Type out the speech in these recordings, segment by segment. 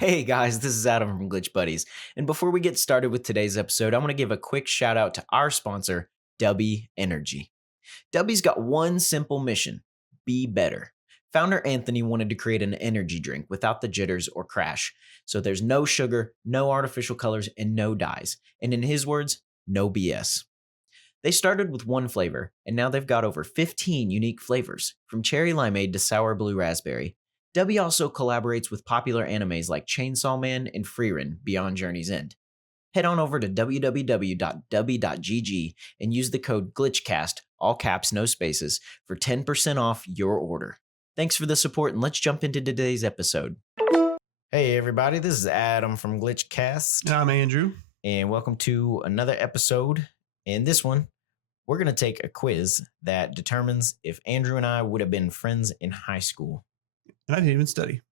Hey guys, this is Adam from Glitch Buddies. And before we get started with today's episode, I want to give a quick shout out to our sponsor, Dubby Energy. Dubby's got one simple mission: be better. Founder Anthony wanted to create an energy drink without the jitters or crash. So there's no sugar, no artificial colors, and no dyes. And in his words, no BS. They started with one flavor, and now they've got over 15 unique flavors, from cherry limeade to sour blue raspberry. Dubby also collaborates with popular animes like Chainsaw Man and Frieren Beyond Journey's End. Head on over to www.dubby.gg and use the code GlitchCast, all caps, no spaces, for 10% off your order. Thanks for the support, and let's jump into today's episode. Hey everybody, this is Adam from GlitchCast. I'm Andrew. And welcome to another episode. In this one, we're going to take a quiz that determines if Andrew and I would have been friends in high school. And I didn't even study.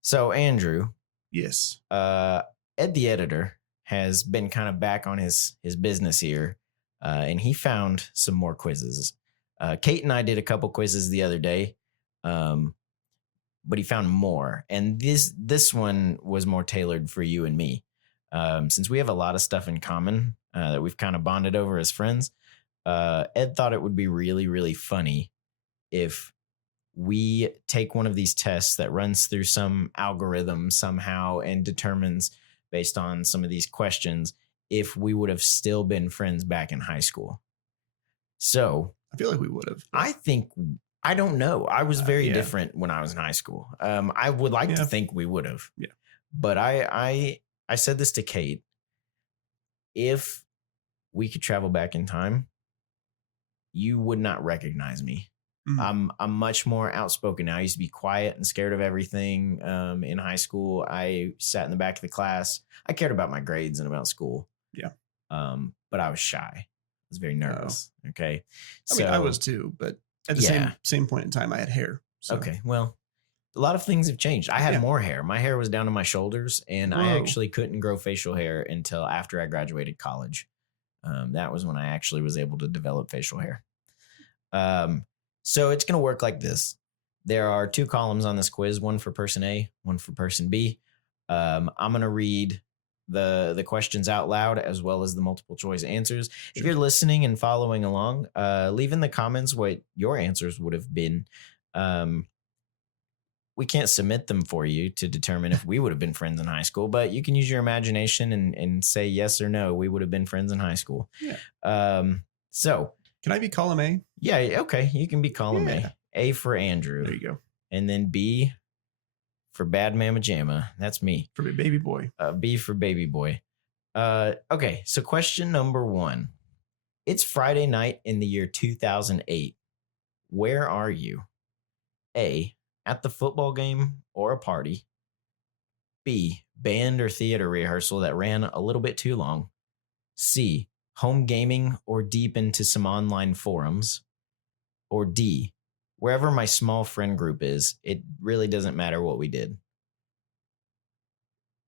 So, Andrew. Yes. Ed the editor has been kind of back on his business here, and he found some more quizzes. Kate and I did a couple quizzes the other day, but he found more. And this one was more tailored for you and me. Since we have a lot of stuff in common that we've kind of bonded over as friends, Ed thought it would be really, really funny if we take one of these tests that runs through some algorithm somehow and determines, based on some of these questions, if we would have still been friends back in high school. So I feel like we would have. I don't know. I was very different when I was in high school. I would like to think we would have. Yeah. But I said this to Kate. If we could travel back in time, you would not recognize me. I'm much more outspoken now. I used to be quiet and scared of everything. In high school, I sat in the back of the class. I cared about my grades and about school. Yeah. But I was shy. I was very nervous. Okay. I mean, I was too, but at the same point in time, I had hair. So. Okay. Well, a lot of things have changed. I had more hair. My hair was down to my shoulders, and I actually couldn't grow facial hair until after I graduated college. That was when I actually was able to develop facial hair. So it's going to work like this. There are two columns on this quiz, one for person A, one for person B. I'm going to read the questions out loud as well as the multiple choice answers. Sure. If you're listening and following along, leave in the comments what your answers would have been. We can't submit them for you to determine if we would have been friends in high school, but you can use your imagination and say yes or no, we would have been friends in high school. Yeah. So can I be column A? Yeah, okay. You can be column A. A for Andrew. There you go. And then B for Bad Mama Jamma. That's me. For baby boy. B for baby boy. Okay, so question number 1. It's Friday night in the year 2008. Where are you? A, at the football game or a party. B, band or theater rehearsal that ran a little bit too long. C, home gaming or deep into some online forums. Or D, wherever my small friend group is, it really doesn't matter what we did.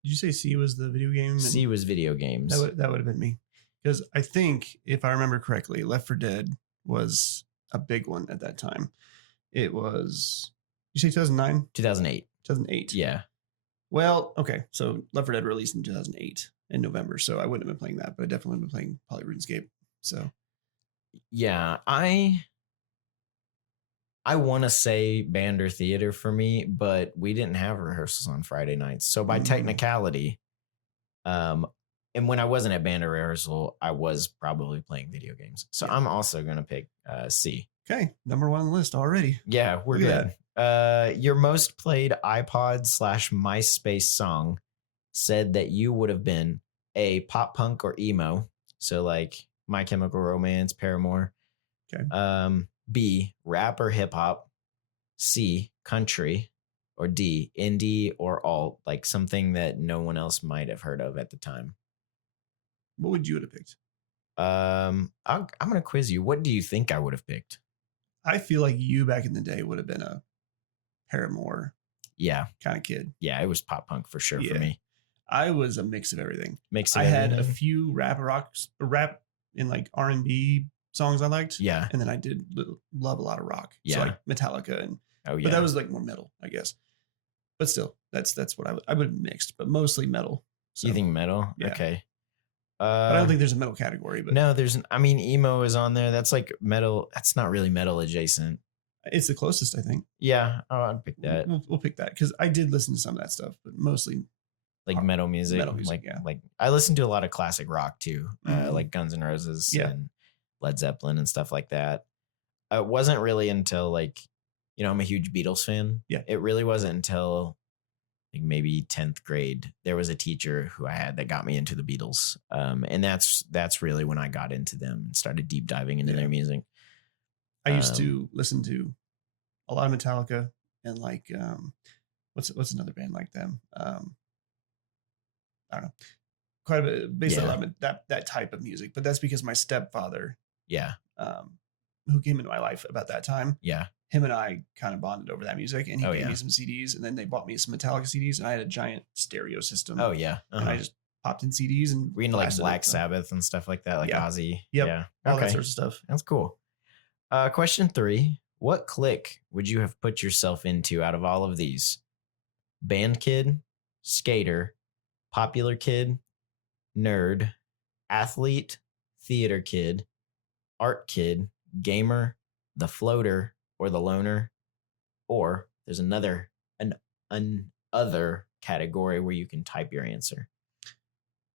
Did you say C was the video game? C was video games. That would have been me. Because I think, if I remember correctly, Left 4 Dead was a big one at that time. It was, you say 2009? 2008. 2008. Yeah. Well, okay. So Left 4 Dead released in 2008 in November. So I wouldn't have been playing that, but I definitely would have been playing Poly RuneScape. So. Yeah, I want to say band or theater for me, but we didn't have rehearsals on Friday nights. So by technicality, and when I wasn't at band or rehearsal, I was probably playing video games. So I'm also going to pick C. Okay. Number 1 on the list already. Yeah, we're good. Your most played iPod/MySpace song said that you would have been A, pop punk or emo. So like My Chemical Romance, Paramore. Okay. B, rap or hip hop. C, country. Or D, indie or alt, like something that no one else might have heard of at the time. What would you have picked? I'm going to quiz you. What do you think I would have picked? I feel like you back in the day would have been a Paramore kind of kid. Yeah, it was pop punk for sure for me. I was a mix of everything. I had a few rap in like R&B songs I liked. Yeah. And then I did love a lot of rock. Yeah. So like Metallica and Oh yeah. But that was like more metal, I guess. But still, that's what I would have mixed, but mostly metal. So, You think metal? yeah. Okay. But I don't think there's a metal category. But no, I mean, emo is on there. That's like metal. That's not really metal adjacent. it's the closest, I think. Yeah, I'd pick that. We'll pick that because I did listen to some of that stuff, but mostly Like metal music. Metal music, yeah. Like I listen to a lot of classic rock too, Mhm. like Guns N' Roses Yeah. and Led Zeppelin and stuff like that. It wasn't really until like, I'm a huge Beatles fan. Yeah. It really wasn't until like maybe 10th grade there was a teacher who I had that got me into the Beatles, and that's really when I got into them and started deep diving into their music. I used to listen to a lot of Metallica and like what's another band like them? I don't know. Quite a bit, basically a lot of that type of music, but that's because my stepfather, Yeah. who came into my life about that time, Yeah. him and I kind of bonded over that music, and he gave me some CDs, and then they bought me some Metallica CDs, and I had a giant stereo system. Oh yeah. And I just popped in CDs and we into like Black Sabbath and stuff like that, like Ozzy. Yep. Yeah. All that sort of stuff. That's cool. Question 3. What clique would you have put yourself into out of all of these? Band kid, skater, popular kid, nerd, athlete, theater kid, art kid, gamer, the floater, or the loner? Or there's an other category where you can type your answer.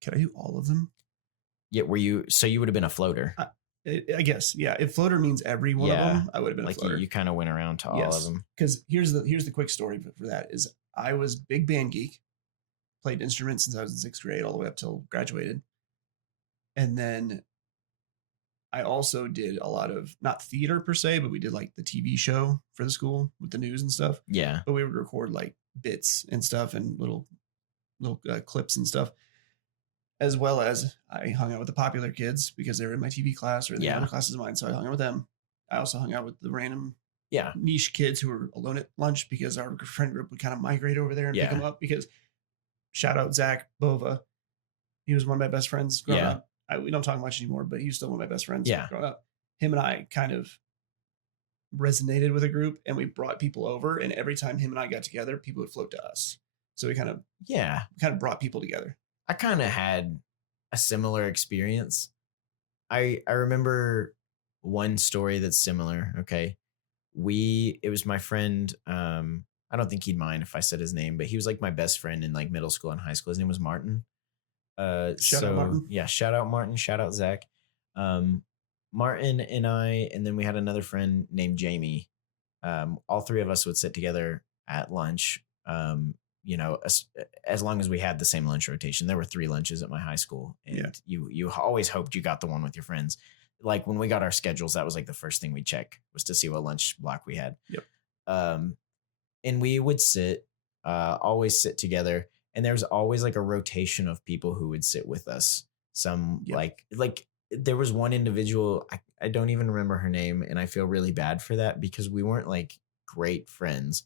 Can I do all of them? Yeah, so you would have been a floater. I guess, yeah. If floater means every one of them, I would have been like a floater. You kind of went around to all of them. Because here's the quick story for that is I was big band geek, played instruments since I was in 6th grade all the way up till graduated, and then I also did a lot of not theater per se, but we did like the TV show for the school with the news and stuff. Yeah, but we would record like bits and stuff and little clips and stuff. As well as I hung out with the popular kids because they were in my TV class or in the other classes of mine. So I hung out with them. I also hung out with the random niche kids who were alone at lunch because our friend group would kind of migrate over there and pick them up because shout out Zach Bova. He was one of my best friends growing up. We don't talk much anymore, but he was still one of my best friends growing up. Him and I kind of resonated with a group and we brought people over. And every time him and I got together, people would float to us. So we kind of brought people together. I kind of had a similar experience. I remember one story that's similar. Okay. It was my friend. I don't think he'd mind if I said his name, but he was like my best friend in like middle school and high school. His name was Martin. Shout out Martin. Yeah. Shout out Martin. Shout out Zach. Martin and I, and then we had another friend named Jamie. All three of us would sit together at lunch. As long as we had the same lunch rotation. There were 3 lunches at my high school, and you always hoped you got the one with your friends. Like when we got our schedules, that was like the first thing we check was to see what lunch block we had. Yep. And we would always sit together, and there was always like a rotation of people who would sit with us. Some like there was one individual, I don't even remember her name, and I feel really bad for that because we weren't like great friends,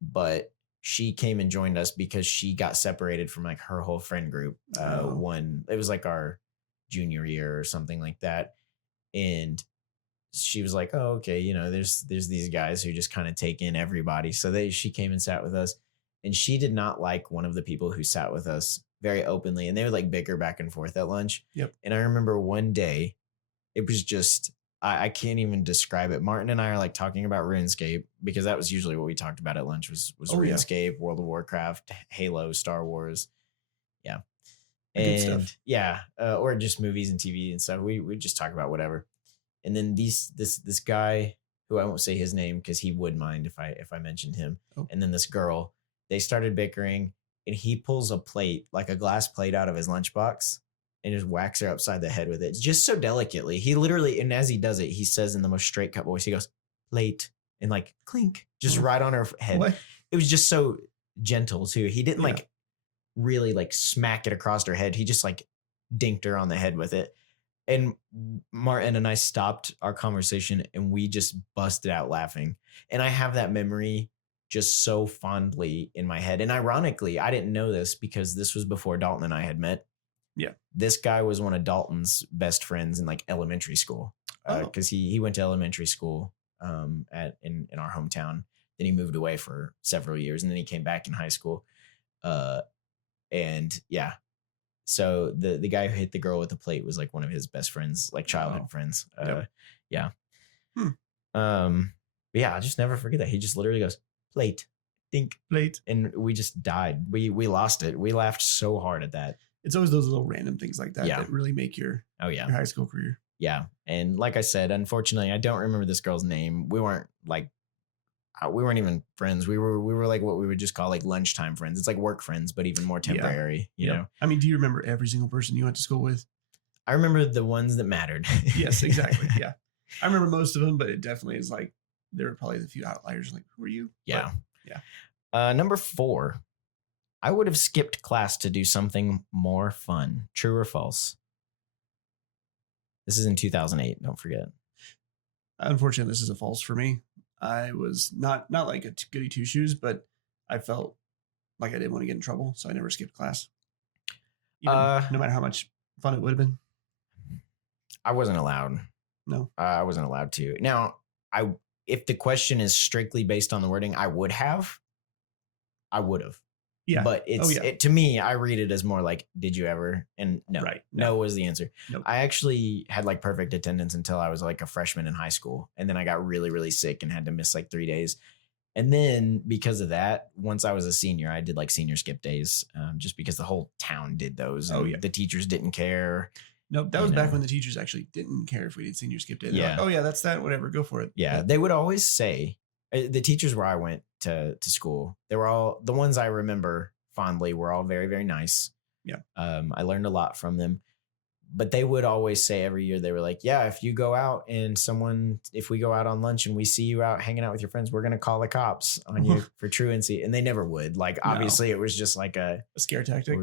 but she came and joined us because she got separated from like her whole friend group. It was like our junior year or something like that. And she was like, oh, okay. There's these guys who just kind of take in everybody. So she came and sat with us, and she did not like one of the people who sat with us very openly. And they would like bicker back and forth at lunch. Yep. And I remember one day it was just, I can't even describe it. Martin and I are like talking about RuneScape because that was usually what we talked about at lunch was RuneScape, World of Warcraft, Halo, Star Wars. Yeah. Good stuff. Yeah. Or just movies and TV and stuff. We just talk about whatever. And then this guy who I won't say his name because he would mind if I mentioned him. Oh. And then this girl, they started bickering, and he pulls a plate, like a glass plate out of his lunchbox, and just whacks her upside the head with it, just so delicately. He literally, and as he does it, he says in the most straight cut voice, he goes, plate, and like clink, just right on her head. What? It was just so gentle too. He didn't like really like smack it across her head. He just like dinked her on the head with it. And Martin and I stopped our conversation and we just busted out laughing. And I have that memory just so fondly in my head. And ironically, I didn't know this because this was before Dalton and I had met. Yeah. This guy was one of Dalton's best friends in like elementary school. Because he went to elementary school in our hometown. Then he moved away for several years, and then he came back in high school. And yeah, so the guy who hit the girl with the plate was like one of his best friends, like childhood friends. Yep. Yeah. Hmm. But yeah, I'll just never forget that. He just literally goes, plate, think, Plate. and we just died. We lost it. We laughed so hard at that. It's always those little random things like that that really make your your high school career. Yeah. And like I said, unfortunately, I don't remember this girl's name. We weren't even friends. We were like what we would just call like lunchtime friends. It's like work friends, but even more temporary, you know? I mean, do you remember every single person you went to school with? I remember the ones that mattered. Yes, exactly. Yeah. I remember most of them, but it definitely is like, there were probably a few outliers. Like, who are you? Yeah. But, yeah. Number 4, I would have skipped class to do something more fun. True or false? This is in 2008. Don't forget. Unfortunately, this is a false for me. I was not like a goody two shoes, but I felt like I didn't want to get in trouble, so I never skipped class. Even, no matter how much fun it would have been. I wasn't allowed. No, I wasn't allowed to. Now, if the question is strictly based on the wording, I would have. Yeah. But to me, I read it as more like, did you ever? And no, no was the answer. Nope. I actually had like perfect attendance until I was like a freshman in high school. And then I got really, really sick and had to miss like 3 days. And then because of that, once I was a senior, I did like senior skip days, just because the whole town did those. And the teachers didn't care. Nope, that was back when the teachers actually didn't care if we did senior skip day. They're like, oh yeah, that's that, whatever, go for it. Yeah, they would always say, the teachers where I went to school, they were all, the ones I remember fondly were all very, very nice. Yeah. I learned a lot from them. But they would always say every year, they were like, yeah, if you go out and if we go out on lunch and we see you out hanging out with your friends, we're going to call the cops on you for truancy. And they never would. Like, obviously, it was just like a scare tactic.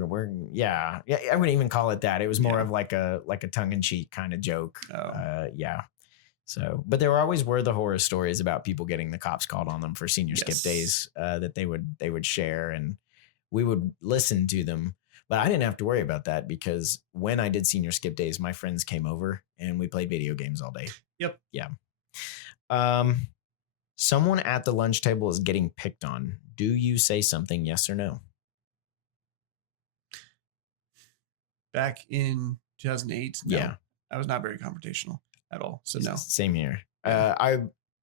Yeah, I wouldn't even call it that. It was more of like a tongue in cheek kind of joke. Yeah. So, but there always were the horror stories about people getting the cops called on them for senior skip days that they would share, and we would listen to them. But I didn't have to worry about that because when I did senior skip days, my friends came over and we played video games all day. Yep. Yeah. Someone at the lunch table is getting picked on. Do you say something, yes or no? Back in 2008, no. Yeah. I was not very confrontational at all. So no. Same here.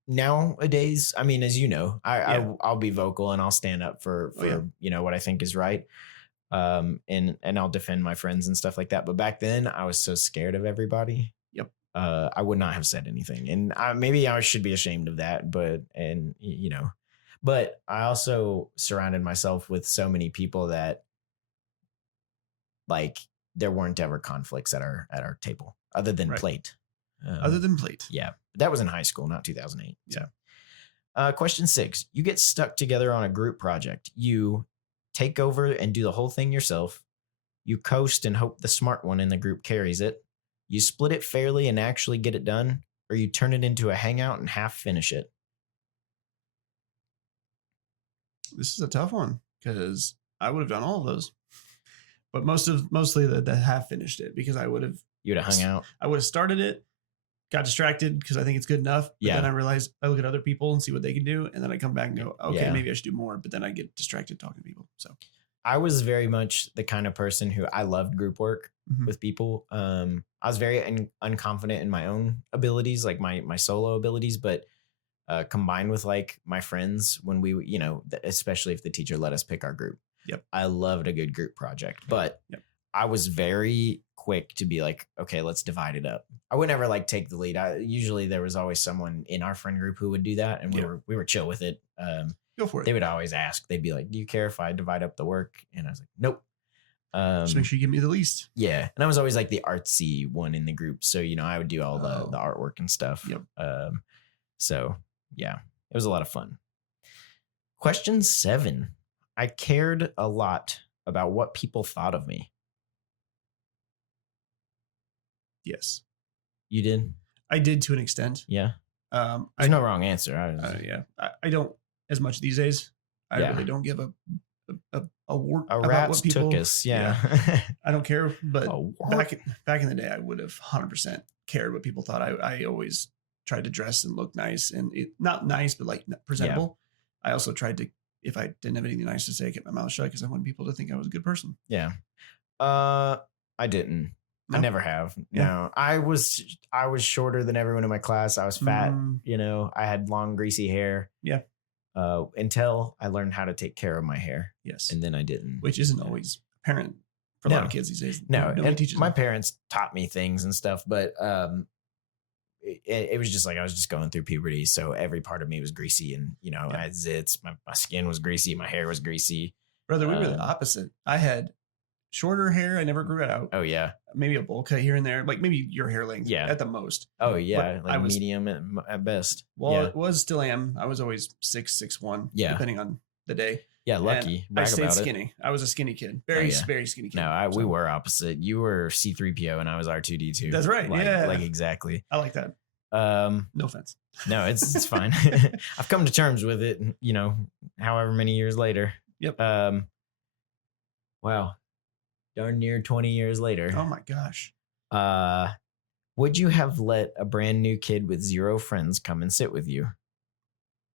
Nowadays, I mean, as you know, I'll be vocal and I'll stand up for what I think is right. And I'll defend my friends and stuff like that. But back then I was so scared of everybody. Yep. I would not have said anything, and maybe I should be ashamed of that, but I also surrounded myself with so many people that like there weren't ever conflicts at our table other than plate. Other than plate. Yeah. That was in high school, not 2008. Yeah. So, question 6, you get stuck together on a group project. You take over and do the whole thing yourself. You coast and hope the smart one in the group carries it. You split it fairly and actually get it done, or you turn it into a hangout and half finish it. This is a tough one because I would have done all of those, but mostly the half finished it because you would have hung out. I would have started it, got distracted because I think it's good enough. But then I realized I look at other people and see what they can do. And then I come back and go, okay, maybe I should do more. But then I get distracted talking to people. So I was very much the kind of person who I loved group work with people. I was very unconfident in my own abilities, like my solo abilities, but combined with like my friends when we, especially if the teacher let us pick our group. Yep. I loved a good group project, but I was very quick to be like, okay, let's divide it up. I would never like take the lead. Usually there was always someone in our friend group who would do that, and we were chill with it. Go for it. They would always ask. They'd be like, "Do you care if I divide up the work?" And I was like, "Nope." Just make sure you give me the least. Yeah, and I was always like the artsy one in the group, so I would do all the artwork and stuff. Yep. So yeah, it was a lot of fun. Question 7. I cared a lot about what people thought of me. Yes. You did? I did to an extent. Yeah. There's no wrong answer. I don't as much these days. I really don't give a wart a about rat's what people. Tookus, yeah. I don't care. But back in the day, I would have 100% cared what people thought. I always tried to dress and look nice, and not nice, but like presentable. I also tried to, if I didn't have anything nice to say, I kept my mouth shut because I wanted people to think I was a good person. Yeah. I didn't. No? I never have. Yeah. No, I was shorter than everyone in my class. I was fat. I had long, greasy hair. Yeah. Until I learned how to take care of my hair. Yes. And then I didn't. Which isn't always apparent for a lot of kids these days. No, nobody and teaches my them. parents taught me things and stuff, but it was just like I was just going through puberty, so every part of me was greasy, and I had zits. My skin was greasy, my hair was greasy. Brother, we were the opposite. I had shorter hair. I never grew it out. Oh yeah, maybe a bowl cut here and there, like maybe your hair length. Yeah, at the most. Oh yeah, but like I was medium at best. Well, it was still am. I was always 6'1". Yeah, depending on the day. Yeah, lucky. I stayed skinny. I was a skinny kid. Very skinny kid. No, we were opposite. You were C-3PO and I was R2-D2. That's right. Like exactly. I like that. No offense. No, it's fine. I've come to terms with it, however many years later. Yep. Wow. Darn near 20 years later. Oh my gosh. Would you have let a brand new kid with 0 friends come and sit with you?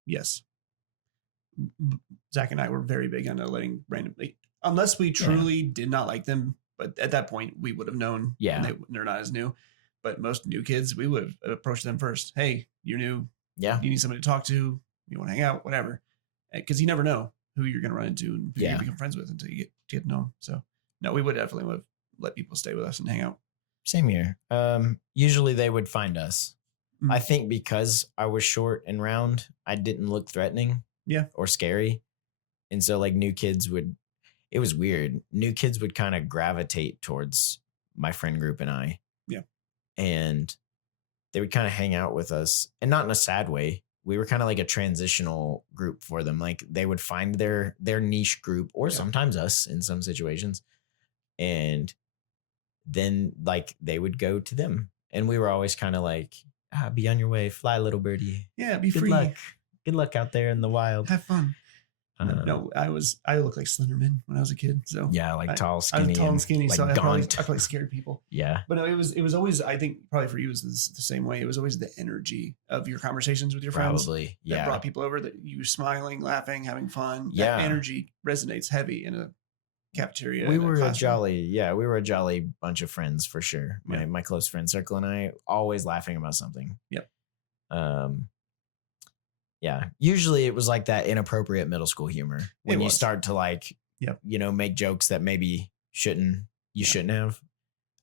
Yes. Zach and I were very big on letting randomly, unless we truly did not like them. But at that point, we would have known. Yeah. They're not as new. But most new kids, we would have approached them first. Hey, you're new. Yeah. You need somebody to talk to. You want to hang out, whatever. Because you never know who you're going to run into and who you become friends with until you get to know them. So, no, we would definitely have let people stay with us and hang out. Same here. Usually they would find us. I think because I was short and round, I didn't look threatening. Yeah. Or scary. And so like new kids it was weird. New kids would kind of gravitate towards my friend group and I. Yeah. And they would kind of hang out with us, and not in a sad way. We were kind of like a transitional group for them. Like they would find their niche group, or sometimes us in some situations. And then like they would go to them. And we were always kind of like, be on your way, fly, little birdie. Yeah, be Good free. luck. Good luck out there in the wild. Have fun. No, I looked like Slenderman when I was a kid. So yeah, like tall, skinny. I was tall and skinny, like so I gaunt. probably scared people. Yeah. But no, it was always, I think probably for you it was the same way. It was always the energy of your conversations with your friends. Probably. That brought people over, that you were smiling, laughing, having fun. Yeah. That energy resonates heavy in a cafeteria. We were a jolly bunch of friends for sure. My close friend circle and I always laughing about something. Yep. Yeah. Usually it was like that inappropriate middle school humor when you start to like, make jokes that maybe shouldn't have.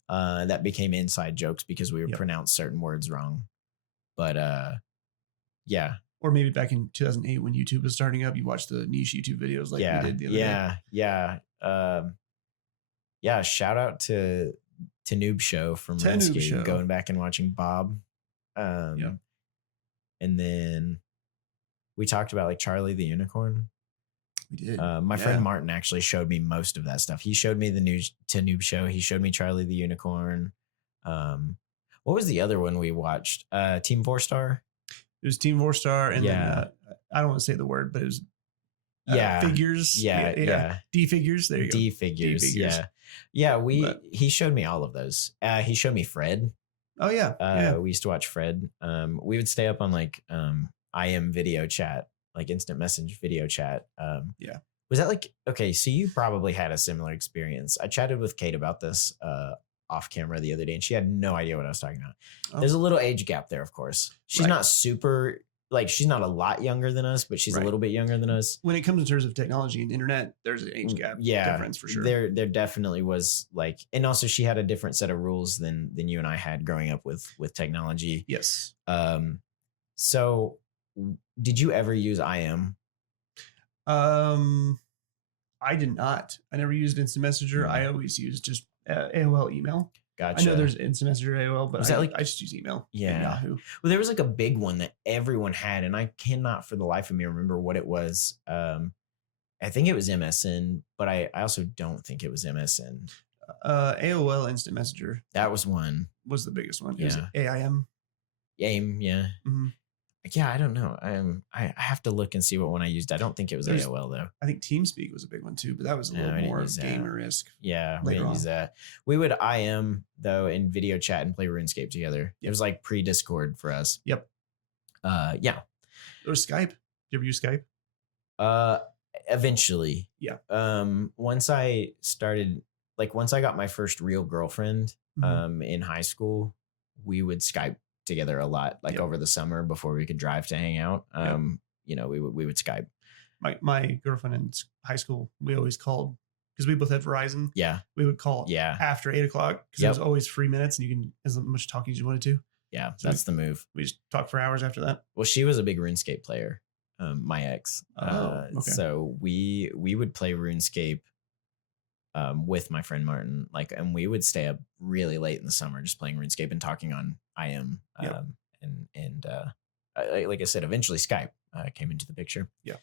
That became inside jokes because we would pronounce certain words wrong. But yeah. Or maybe back in 2008 when YouTube was starting up, you watched the niche YouTube videos like we did the other day. Yeah. Shout out to Noob Show from RuneScape, going back and watching Bob. And then we talked about like Charlie the Unicorn. We did. My friend Martin actually showed me most of that stuff. He showed me the Noob Show. He showed me Charlie the Unicorn. What was the other one we watched? Team 4-Star? It was Team 4-Star. And then I don't want to say the word, but it was figures. Yeah. D figures. There you go. D figures. Yeah. He showed me all of those. He showed me Fred. Oh yeah. We used to watch Fred. We would stay up on like IM video chat, like instant message video chat. Was that like, okay, so you probably had a similar experience. I chatted with Kate about this off camera the other day, and she had no idea what I was talking about. There's a little age gap there, of course. She's not super, like, she's not a lot younger than us, but she's a little bit younger than us. When it comes in terms of technology and internet, there's an age gap difference for sure. There definitely was, like, and also she had a different set of rules than you and I had growing up with technology. Yes. So did you ever use IM? I did not. I never used Instant Messenger. I always used just AOL email. Gotcha. I know there's Instant Messenger AOL, but I just use email. Yeah. Yahoo. Well, there was like a big one that everyone had, and I cannot for the life of me remember what it was. I think it was MSN, but I also don't think it was MSN. AOL Instant Messenger. That was one. Was the biggest one. Yeah. It was AIM. AIM, yeah. Mm-hmm. Yeah, I don't know. I have to look and see what one I used. I don't think it was AOL though. I think TeamSpeak was a big one too, but that was a little more gamer-esque. Yeah, we didn't use that. We would IM though in video chat and play RuneScape together. It was like pre-Discord for us. Yep. Yeah. Or Skype. Did you ever use Skype? Uh, eventually. Yeah. Once I got my first real girlfriend, in high school, we would Skype together a lot, like over the summer before we could drive to hang out. We would Skype. My girlfriend in high school, we always called because we both had Verizon. Yeah. We would call after 8 o'clock because it was always free minutes and you can as much talking as you wanted to. Yeah, so that's the move. We just talked for hours after that. Well, she was a big RuneScape player, my ex. Okay. So we would play RuneScape with my friend Martin, and we would stay up really late in the summer just playing RuneScape and talking on IM. Like I said, eventually Skype came into the picture. Yeah.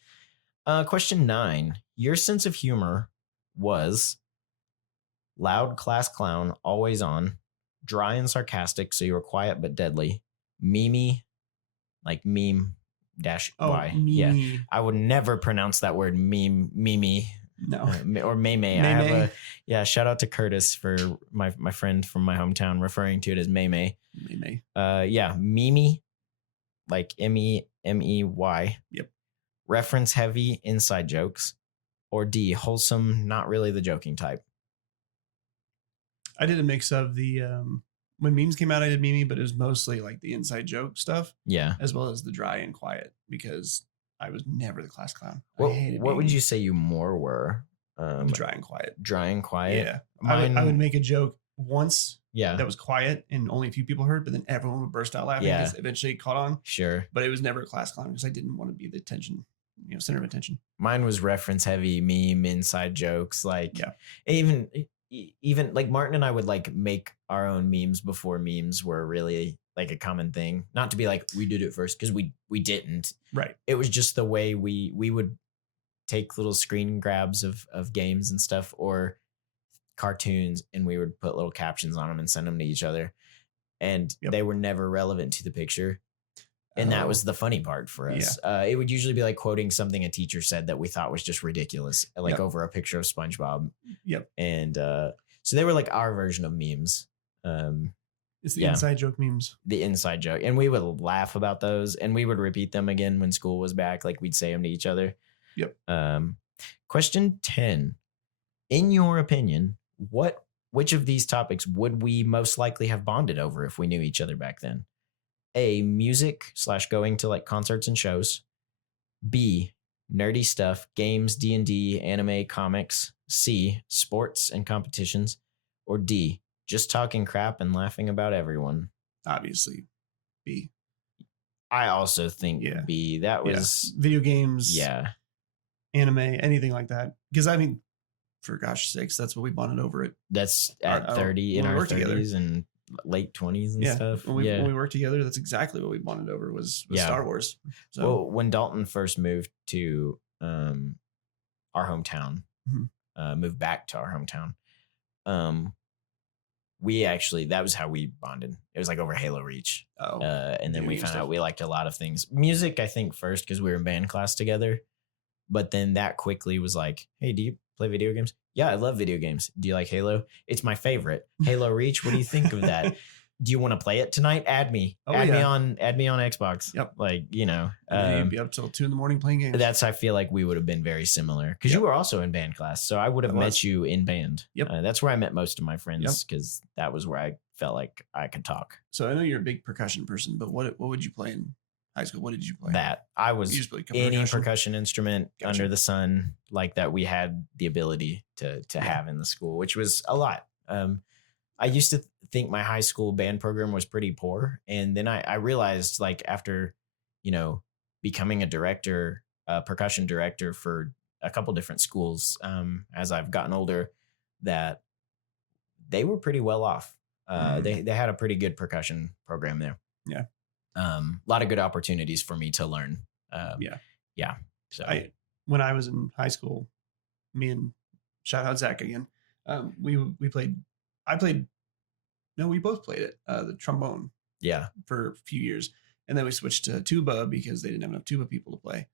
Question 9. Your sense of humor was loud class clown, always on, dry and sarcastic, so you were quiet but deadly, memey, like meme dash y. Meme. Yeah, I would never pronounce that word meme. No. Or Maymay. I have shout out to Curtis for my friend from my hometown referring to it as Maymay. Maymay. Meme, like MEMEY. Yep. Reference heavy inside jokes. Or D, wholesome, not really the joking type. I did a mix of the when memes came out, I did meme, but it was mostly like the inside joke stuff. Yeah. As well as the dry and quiet because I was never the class clown. What would you say you more were? Dry and quiet. Dry and quiet? Yeah. I would make a joke once that was quiet and only a few people heard, but then everyone would burst out laughing because eventually it caught on. Sure. But it was never a class clown because I didn't want to be the center of attention. Mine was reference heavy, meme, inside jokes. Even like Martin and I would like make our own memes before memes were really like a common thing. Not to be like we did it first because we didn't. Right. It was just the way we would take little screen grabs of games and stuff or cartoons and we would put little captions on them and send them to each other. And they were never relevant to the picture. And that was the funny part for us. Yeah. It would usually be like quoting something a teacher said that we thought was just ridiculous, like over a picture of SpongeBob. Yep. And so they were like our version of memes. It's the inside joke memes. The inside joke. And we would laugh about those and we would repeat them again when school was back. Like we'd say them to each other. Yep. Question 10. In your opinion, which of these topics would we most likely have bonded over if we knew each other back then? A, music / going to like concerts and shows. B, nerdy stuff, games, D&D, anime, comics. C, sports and competitions. Or D, just talking crap and laughing about everyone. Obviously, B. I also think B. That was video games. Yeah. Anime, anything like that. Because I mean, for gosh sakes, that's what we bonded over it. That's at 30 in our 30s together. And late 20s and stuff. When we worked together, that's exactly what we bonded over was Star Wars. So well, when Dalton first moved to our hometown, moved back to our hometown, that was how we bonded. It was like over Halo Reach. And then we found out we liked a lot of things. Music, I think, first because we were in band class together. But then that quickly was like, hey, do you play video games? Yeah, I love video games. Do you like Halo? It's my favorite. Halo Reach. What do you think of that? Do you want to play it tonight? Add me. Add me on Xbox. Yep. Like, you'd be up till 2 a.m. playing games. I feel like we would have been very similar because you were also in band class. So I would have met you in band. Yep. That's where I met most of my friends because that was where I felt like I could talk. So I know you're a big percussion person, but what would you play in high school? What did you play? That I was any percussion instrument under the sun like that we had the ability to have in the school, which was a lot. I used to think my high school band program was pretty poor. And then I realized like after, becoming a percussion director for a couple different schools as I've gotten older, that they were pretty well off. They had a pretty good percussion program there. Yeah. A lot of good opportunities for me to learn. So when I was in high school, me and shout out Zach again. We both played it, the trombone. Yeah. For a few years. And then we switched to tuba because they didn't have enough tuba people to play.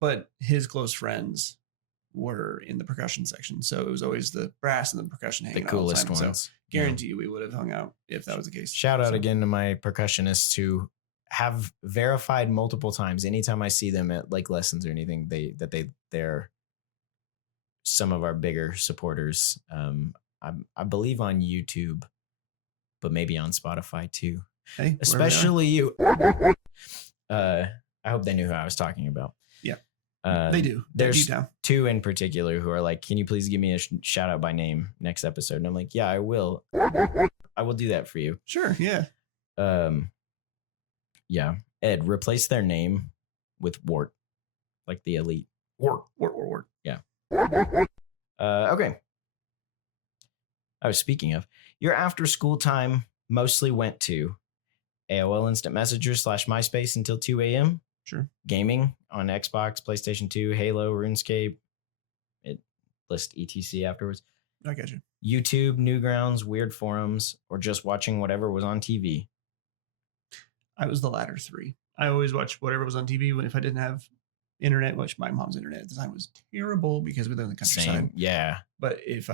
But his close friends were in the percussion section. So it was always the brass and the percussion hanging out. The coolest ones. So guarantee you we would have hung out if that was the case. Shout out again to my percussionists who have verified multiple times. Anytime I see them at like lessons or anything, they're some of our bigger supporters. I believe on YouTube, but maybe on Spotify too. Hey, especially you. I hope they knew who I was talking about. Yeah, they do. There's two in particular who are like, "Can you please give me a shout out by name next episode?" And I'm like, "Yeah, I will. I will do that for you." Sure. Yeah. Yeah. Ed, replace their name with Wart, like the elite. Wart. Yeah. Okay. Speaking of, your after school time mostly went to AOL Instant Messenger / MySpace until 2 a.m. Sure. Gaming on Xbox, PlayStation 2, Halo, RuneScape. It lists ETC afterwards. I got you. YouTube, Newgrounds, weird forums, or just watching whatever was on TV. I was the latter three. I always watched whatever was on TV if I didn't have internet, which my mom's internet at the time was terrible because we live in the countryside. Same. Yeah. But if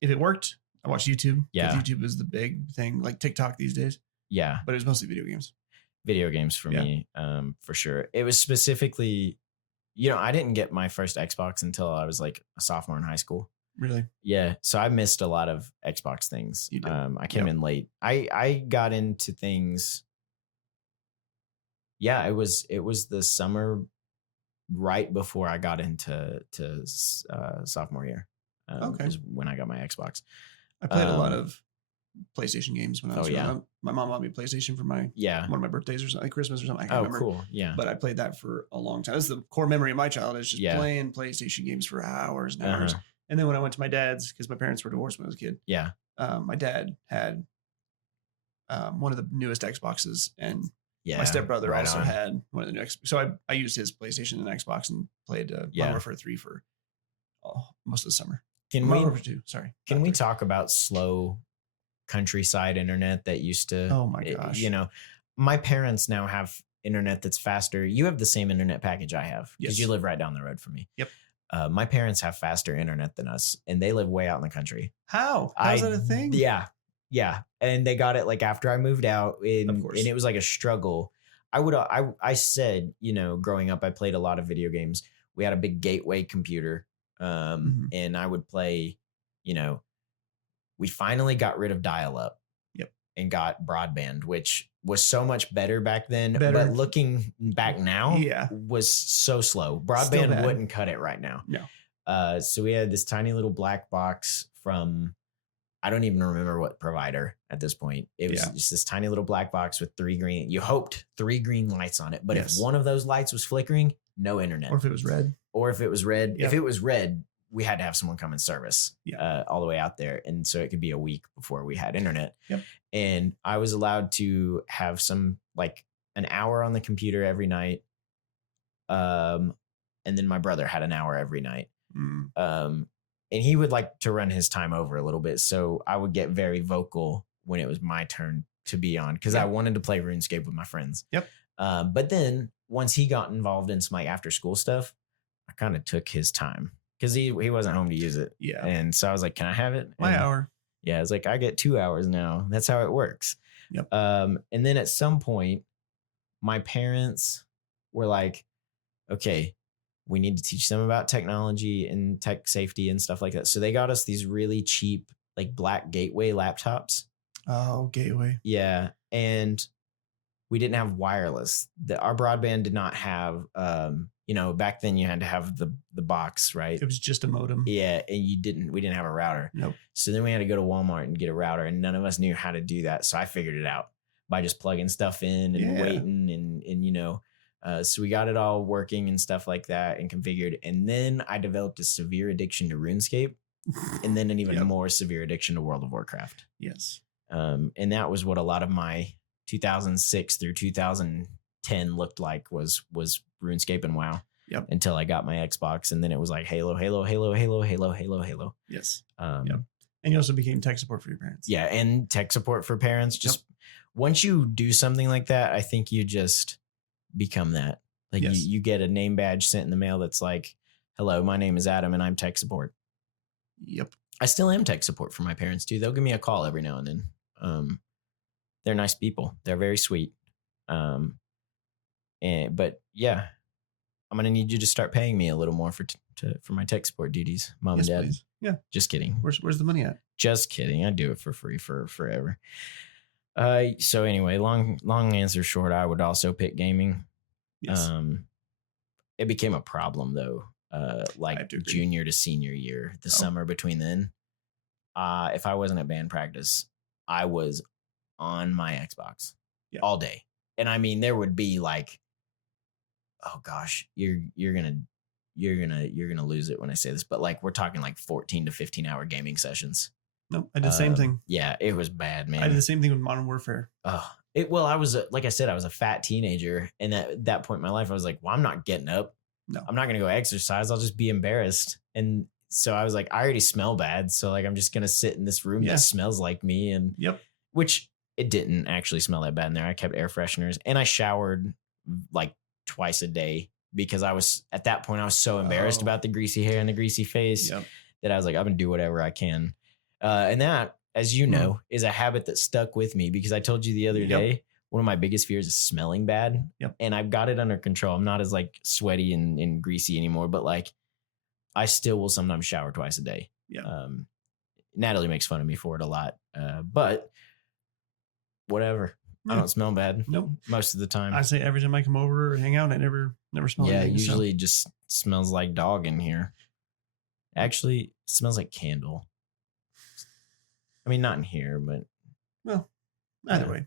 it worked, I watched YouTube. Yeah. YouTube is the big thing, like TikTok these days. Yeah. But it was mostly video games. Video games for me, for sure. It was specifically, I didn't get my first Xbox until I was like a sophomore in high school. Really? Yeah. So I missed a lot of Xbox things. You did. I came in late. I got into things. Yeah, it was the summer right before I got into sophomore year. Okay. Is when I got my Xbox. I played a lot of PlayStation games when I was young. My mom bought me a PlayStation for one of my birthdays or something, like Christmas or something. I can't remember. Cool. Yeah. But I played that for a long time. That's the core memory of my childhood, is just playing PlayStation games for hours and hours. And then when I went to my dad's, because my parents were divorced when I was a kid. Yeah. My dad had one of the newest Xboxes, and my stepbrother also had one of the new Xboxes. So I used his PlayStation and Xbox and played Modern Warfare 3 for most of the summer. Modern Warfare 2, sorry. Can we talk about slow countryside internet that used to? Oh my gosh! My parents now have internet that's faster. You have the same internet package I have because you live right down the road from me. Yep. My parents have faster internet than us, and they live way out in the country. How? How's that a thing? Yeah. And they got it like after I moved out, and it was like a struggle. I said, growing up, I played a lot of video games. We had a big gateway computer, and I would play, we finally got rid of dial-up. Yep. And got broadband, which was so much better back then. But looking back now, was so slow. Broadband wouldn't cut it right now. No. So we had this tiny little black box from, I don't even remember what provider at this point. It was just this tiny little black box with three green lights on it. But if one of those lights was flickering, no internet. Or if it was red. If it was red, we had to have someone come and service all the way out there. And so it could be a week before we had internet. Yep. And I was allowed to have like an hour on the computer every night. And then my brother had an hour every night. And he would like to run his time over a little bit. So I would get very vocal when it was my turn to be on, because I wanted to play RuneScape with my friends. Yep. But then once he got involved in some like after school stuff, I kind of took his time because he wasn't home to use it. Yeah. And so I was like, can I have it? My hour. Yeah. It's like, I get 2 hours now. That's how it works. Yep. And then at some point, my parents were like, okay, we need to teach them about technology and tech safety and stuff like that. So they got us these really cheap, like black Gateway laptops. Oh, Gateway. Yeah. And we didn't have wireless. Our broadband did not have, back then you had to have the box, right? It was just a modem. Yeah. And we didn't have a router. Nope. So then we had to go to Walmart and get a router, and none of us knew how to do that. So I figured it out by just plugging stuff in and waiting and so we got it all working and stuff like that and configured. And then I developed a severe addiction to RuneScape and then an even more severe addiction to World of Warcraft. Yes. And that was what a lot of my 2006 through 2010 looked like was RuneScape and WoW. Yep. Until I got my Xbox, and then it was like Halo, Halo, Halo, Halo, Halo, Halo, Halo. Yes. Yep. And you also became tech support for your parents. Yeah, and tech support for parents. Just once you do something like that, I think you just become that. Like you get a name badge sent in the mail that's like, hello, my name is Adam and I'm tech support. Yep. I still am tech support for my parents too. They'll give me a call every now and then. They're nice people. They're very sweet. But yeah, I'm gonna need you to start paying me a little more for my tech support duties, mom Yes, and dad. please. Yeah. Just kidding. Where's the money at? Just kidding. I do it for free for forever. So anyway, long answer short, I would also pick gaming. Yes. It became a problem though. Like junior to senior year, the summer between then. If I wasn't at band practice, I was on my Xbox all day. And I mean, there would be like, oh gosh, you're gonna lose it when I say this, but like we're talking like 14 to 15 hour gaming sessions. No, I did the same thing. Yeah, it was bad, man. I did the same thing with Modern Warfare. Well, I was like I said, I was a fat teenager, and at that point in my life, I was like, well, I'm not getting up. No, I'm not gonna go exercise. I'll just be embarrassed. And so I was like, I already smell bad, so like I'm just gonna sit in this room that smells like me, and which it didn't actually smell that bad in there. I kept air fresheners, and I showered like twice a day because I was at that point I was so embarrassed about the greasy hair and the greasy face that I was like, I'm gonna do whatever I can. And that, as you know, is a habit that stuck with me because I told you the other day, one of my biggest fears is smelling bad. And I've got it under control. I'm not as like sweaty and greasy anymore, but like I still will sometimes shower twice a day. Natalie makes fun of me for it a lot. But whatever. I don't smell bad. Nope. Most of the time. I say every time I come over or hang out, I never smell anything. Yeah, usually it just smells like dog in here. Actually, it smells like candle. I mean, not in here, but... Well, either way.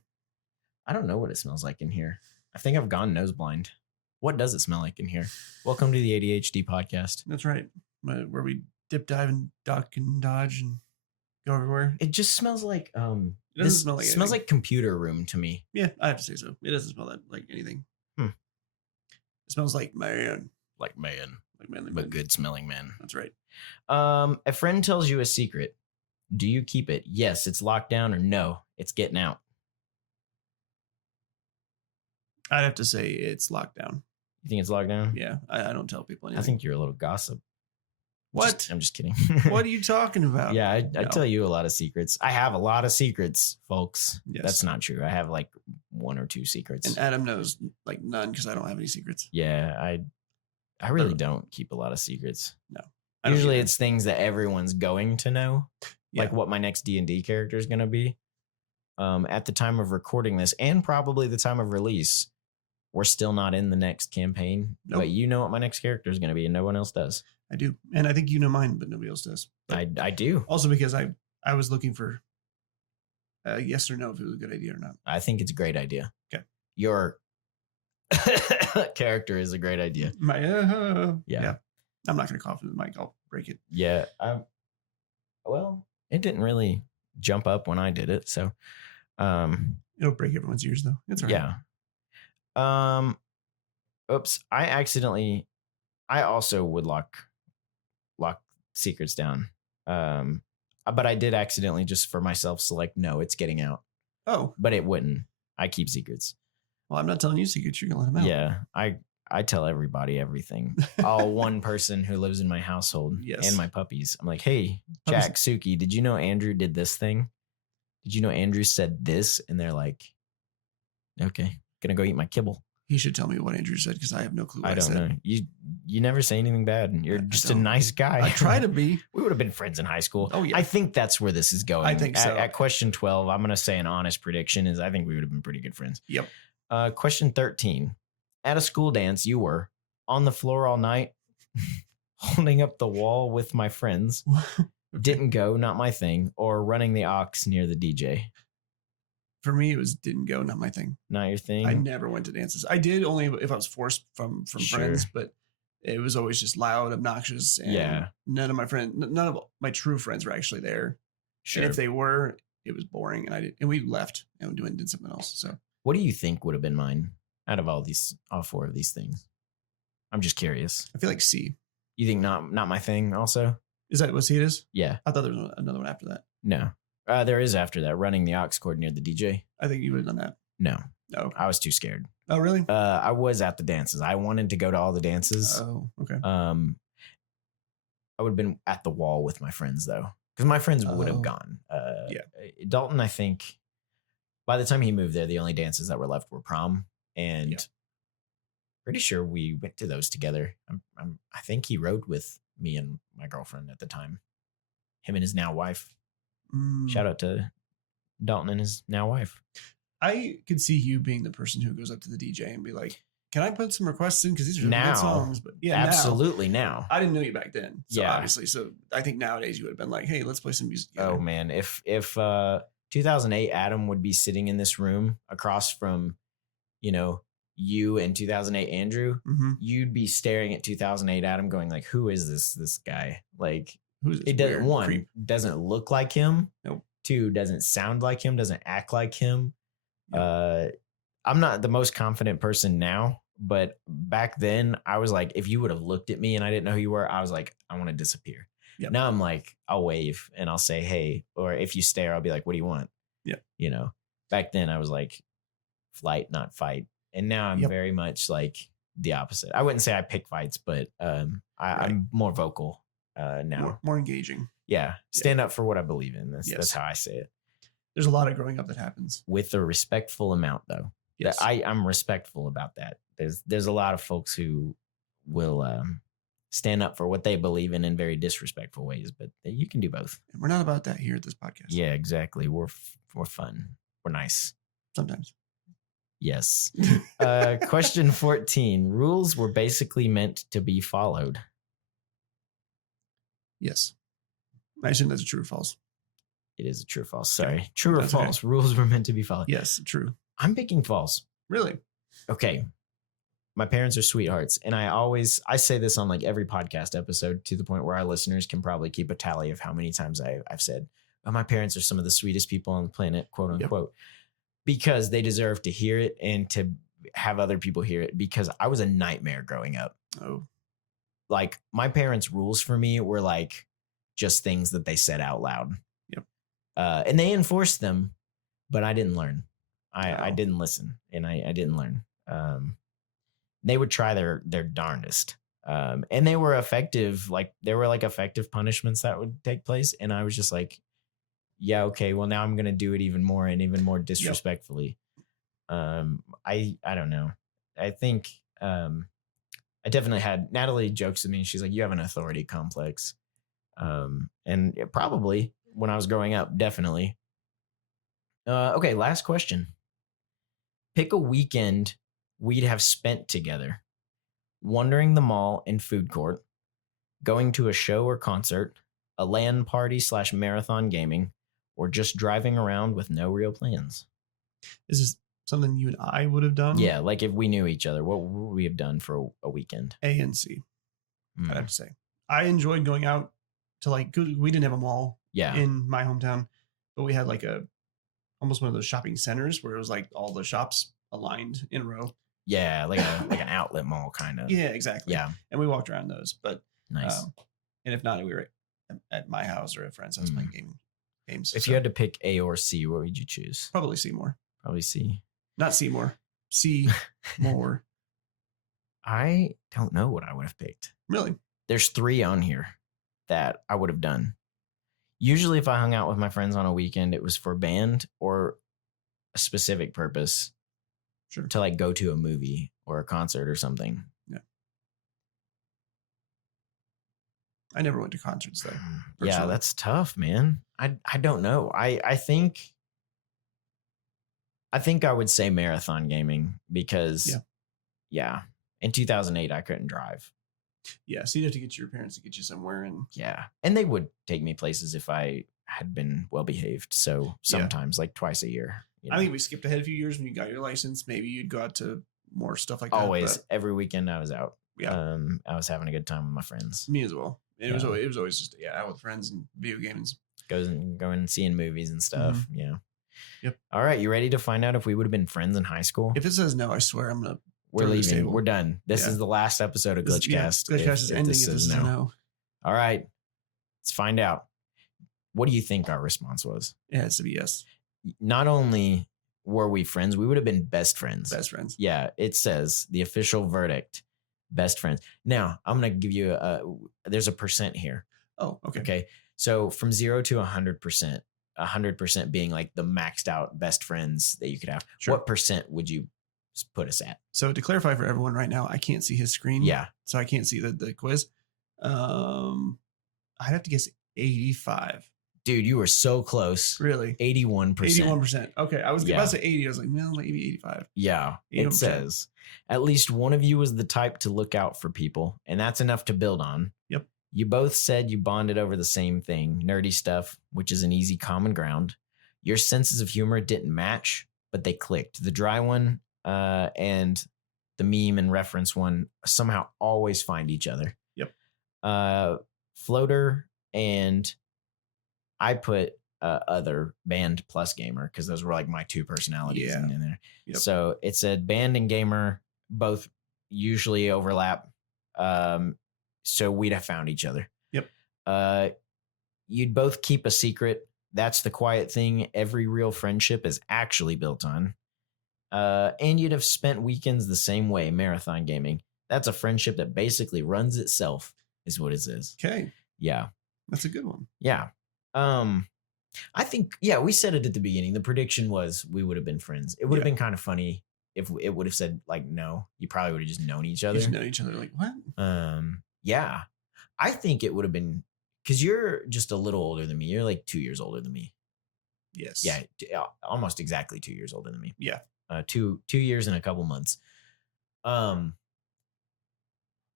I don't know what it smells like in here. I think I've gone nose blind. What does it smell like in here? Welcome to the ADHD podcast. That's right. Where we dip, dive, and duck and dodge and go everywhere. It just smells like... it doesn't smell like smells like computer room to me. Yeah, I have to say so. It doesn't smell that like anything. It smells like man. Like man. Like manly but man. Good smelling man. That's right. A friend tells you a secret. Do you keep it? Yes, it's locked down, or no, it's getting out. I'd have to say it's locked down. You think it's locked down? Yeah, I don't tell people anything. I think you're a little gossip. What? I'm just kidding. What are you talking about? Yeah, I tell you a lot of secrets. I have a lot of secrets, folks. Yes. That's not true. I have like 1 or 2 secrets. And Adam knows like none because I don't have any secrets. Yeah, I really don't keep a lot of secrets. No. Usually it's things that everyone's going to know. Like what my next D&D character is going to be. At the time of recording this and probably the time of release, we're still not in the next campaign. Nope. But you know what my next character is going to be and no one else does. I do. And I think you know mine, but nobody else does. I do. Also because I was looking for yes or no if it was a good idea or not. I think it's a great idea. Okay. Your character is a great idea. Yeah. I'm not going to cough into the mic. I'll break it. Yeah. Well, it didn't really jump up when I did it. So it'll break everyone's ears though. It's all right. Yeah. Oops. I also would lock secrets down. But I did accidentally just for myself select no, it's getting out. Oh. But it wouldn't. I keep secrets. Well, I'm not telling you secrets. You're going to let them out. Yeah. I tell everybody everything. All one person who lives in my household and my puppies. I'm like, hey, Jack, Suki, did you know Andrew did this thing? Did you know Andrew said this? And they're like, okay, gonna go eat my kibble. He should tell me what Andrew said because I have no clue what I don't know. You never say anything bad. You're just a nice guy. I try to be. We would have been friends in high school. Oh, yeah. I think that's where this is going. I think so. At question 12, I'm going to say an honest prediction is I think we would have been pretty good friends. Yep. Question 13. At a school dance, you were on the floor all night, holding up the wall with my friends. Didn't go, not my thing, or running the aux near the DJ. For me, it was didn't go, not my thing. Not your thing? I never went to dances. I did only if I was forced from friends, but it was always just loud, obnoxious. And none of my true friends were actually there. Sure. And if they were, it was boring. And we left and did something else. So what do you think would have been mine out of all 4 of these things? I'm just curious. I feel like C. You think not my thing also? Is that what C it is? Yeah. I thought there was another one after that. No. There is after that, running the aux cord near the DJ. I think you would have done that. No. Oh. I was too scared. Oh, really? I was at the dances. I wanted to go to all the dances. Oh, okay. I would have been at the wall with my friends, though. Because my friends would have gone. Dalton, I think, by the time he moved there, the only dances that were left were prom. And pretty sure we went to those together. I think he rode with me and my girlfriend at the time. Him and his now wife. Shout out to Dalton and his now wife. I could see you being the person who goes up to the DJ and be like, "Can I put some requests in? Because these are some good songs." But yeah, absolutely now. I didn't know you back then, so obviously. So I think nowadays you would have been like, "Hey, let's play some music together." Oh man, if 2008 Adam would be sitting in this room across from, you and 2008 Andrew, you'd be staring at 2008 Adam, going like, "Who is this guy? Like, who's this? It doesn't doesn't look like him. Nope. 2, doesn't sound like him. Doesn't act like him." Yep. I'm not the most confident person now, but back then I was like, if you would have looked at me and I didn't know who you were, I was like, I want to disappear. Yep. Now I'm like, I'll wave and I'll say, hey, or if you stare, I'll be like, what do you want? Yeah. Back then I was like, flight, not fight. And now I'm very much like the opposite. I wouldn't say I pick fights, but I'm more vocal now. More engaging. Yeah. Stand up for what I believe in. That's how I say it. There's a lot of growing up that happens. With a respectful amount, though. Yes. I'm respectful about that. There's a lot of folks who will stand up for what they believe in very disrespectful ways, but you can do both. And we're not about that here at this podcast. Yeah, exactly. We're fun. We're nice. Sometimes. Yes. Question 14. Rules were basically meant to be followed. Yes. I assume that's a true or false. It is a true or false. Sorry. Okay. True or false? Okay. Rules were meant to be followed. Yes, true. I'm picking false. Really? Okay. My parents are sweethearts. And I say this on like every podcast episode to the point where our listeners can probably keep a tally of how many times I've said, oh, my parents are some of the sweetest people on the planet, quote unquote, because they deserve to hear it and to have other people hear it, because I was a nightmare growing up. Oh. Like my parents' rules for me were like just things that they said out loud. And they enforced them, but I didn't learn. I didn't listen, and I didn't learn. They would try their darndest, and they were effective. Like there were like effective punishments that would take place, and I was just like, yeah, okay. Well, now I'm gonna do it even more and even more disrespectfully. I don't know. I think I definitely had. Natalie jokes with me, and she's like, "You have an authority complex," and probably. When I was growing up, definitely. Okay, last question. Pick a weekend we'd have spent together. Wandering the mall and food court, going to a show or concert, a LAN party / marathon gaming, or just driving around with no real plans. Is this something you and I would have done? Yeah, like if we knew each other, what would we have done for a weekend? A and C, I'd have to say. I enjoyed going out to we didn't have a mall. In my hometown, but we had like almost one of those shopping centers where it was like all the shops aligned in a row. Yeah, like an outlet mall kind of. Yeah, exactly. Yeah, and we walked around those. But nice. And if not, we were at my house or a friend's house playing games. If you had to pick A or C, what would you choose? Probably C more. Probably C. Not C more. C more. I don't know what I would have picked. Really? There's 3 on here that I would have done. Usually if I hung out with my friends on a weekend, it was for band or a specific purpose. Sure. To like go to a movie or a concert or something. Yeah. I never went to concerts though. Yeah, that's tough, man. I don't know. I think I would say marathon gaming because in 2008 I couldn't drive. Yeah, so you'd have to get your parents to get you somewhere. And they would take me places if I had been well behaved. So sometimes like twice a year. I think we skipped ahead a few years when you got your license. Maybe you'd go out to more stuff like that. Always, every weekend I was out. Yeah, I was having a good time with my friends. Me as well. And it was always just out with friends and video games. Going and seeing movies and stuff. Mm-hmm. Yeah. Yep. All right, you ready to find out if we would have been friends in high school? If it says no, I swear I'm gonna. We're leaving. We're done. This is the last episode of GlitchCast. GlitchCast is ending if this is no. All right. Let's find out. What do you think our response was? It has to be yes. Not only were we friends, we would have been best friends. Best friends. Yeah. It says the official verdict, best friends. Now, I'm going to give you there's a percent here. Oh, okay. Okay. So from 0 to 100%, 100% being like the maxed out best friends that you could have. Sure. What percent would you put us at. So to clarify for everyone right now, I can't see his screen. Yeah. So I can't see the quiz. I'd have to guess 85. Dude, you were so close. Really? 81%. 81%. Okay. I was about to say 80. I was like, no, maybe 85. Yeah. 81%. It says at least one of you was the type to look out for people, and that's enough to build on. Yep. You both said you bonded over the same thing, nerdy stuff, which is an easy common ground. Your senses of humor didn't match, but they clicked. The dry one and the meme and reference one somehow always find each other. Yep. Floater and I put other band plus gamer because those were like my two personalities in there. Yep. So it said band and gamer both usually overlap. So we'd have found each other. Yep. You'd both keep a secret. That's the quiet thing every real friendship is actually built on. And you'd have spent weekends the same way, marathon gaming. That's a friendship that basically runs itself, is what it is. Okay. Yeah. That's a good one. Yeah. I think, we said it at the beginning. The prediction was we would have been friends. It would have been kind of funny if it would have said, like, no. You probably would have just known each other. Just known each other, like, what? Yeah. I think it would have been, because you're just a little older than me. You're like 2 years older than me. Yes. Yeah. Almost exactly 2 years older than me. Yeah. 2 years and a couple months. God,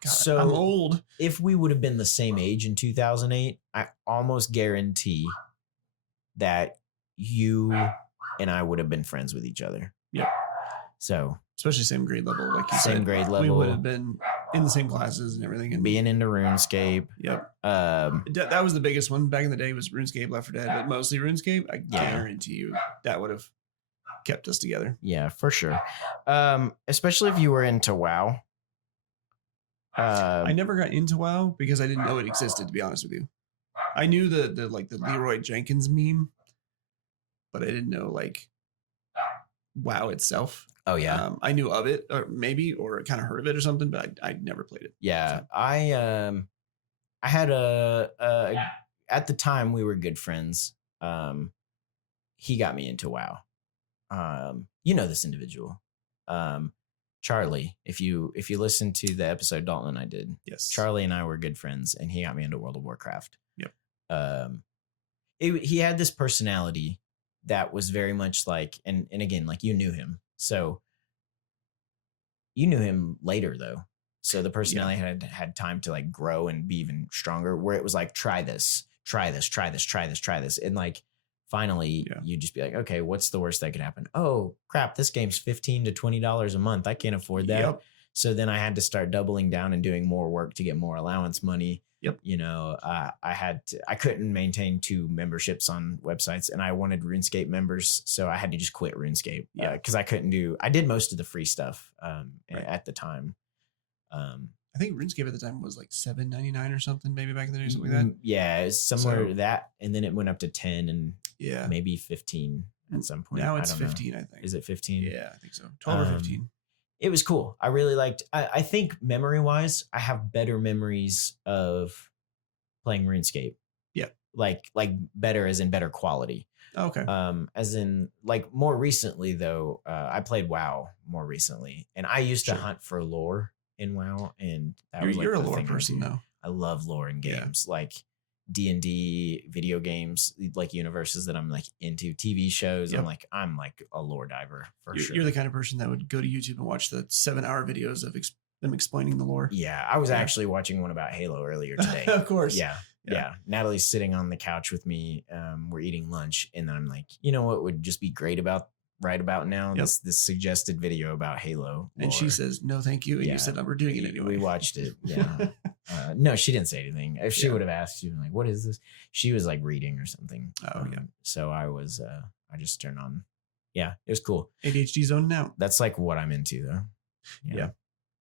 so I'm old. If we would have been the same age in 2008, I almost guarantee that you and I would have been friends with each other. Yeah. So especially same grade level, like you said. Same grade level. We would have been in the same classes and everything. And being into RuneScape. Yep. That was the biggest one back in the day was RuneScape, Left 4 Dead, but mostly RuneScape. I guarantee you that would have kept us together. Yeah, for sure. Especially if you were into WoW. I never got into WoW because I didn't know it existed, to be honest with you. I knew the Leroy Jenkins meme, but I didn't know like WoW itself. Oh yeah. I knew of it or kind of heard of it or something, but I never played it. Yeah. So. I had at the time we were good friends. He got me into WoW. You know this individual. Charlie, if you listen to the episode Dalton and I did, yes, Charlie and I were good friends, and he got me into World of Warcraft. Yep. He had this personality that was very much like, and again, like you knew him, so you knew him later though. So the personality had time to like grow and be even stronger. Where it was like, try this, and like. Finally, you'd just be like, okay, what's the worst that could happen? Oh, crap, this game's $15 to $20 a month. I can't afford that. Yep. So then I had to start doubling down and doing more work to get more allowance money. Yep. You know, I couldn't maintain 2 memberships on websites, and I wanted RuneScape members. So I had to just quit RuneScape because I did most of the free stuff at the time. I think RuneScape at the time was like $7.99 or something, maybe back in the day, something like that. Yeah, it's somewhere to that, and then it went up to 10 and maybe 15 at some point. Now it's 15, I think. Is it 15? Yeah, I think so. 12 or 15. It was cool. I really liked. I think memory wise, I have better memories of playing RuneScape. Yeah, like better as in better quality. Okay. As in like more recently though, I played WoW more recently, and I used to hunt for lore in WoW, and that was like you're a lore person though. I love lore in games like D&D, video games, like universes that I'm like into, TV shows. Yep. I'm like a lore diver for sure. You're the kind of person that would go to YouTube and watch the 7-hour videos of them explaining the lore. Yeah, I was actually watching one about Halo earlier today. Of course. Yeah. Natalie's sitting on the couch with me. We're eating lunch, and then I'm like, you know what would just be great right about now? This suggested video about Halo lore. And she says, no, thank you. And you said, we're doing it anyway. We watched it. Yeah. No, she didn't say anything. If she would have asked, she'd be like, what is this? She was like reading or something. Oh, yeah. So I just turned on. Yeah, it was cool. ADHD zoning out. That's like what I'm into though. Yeah.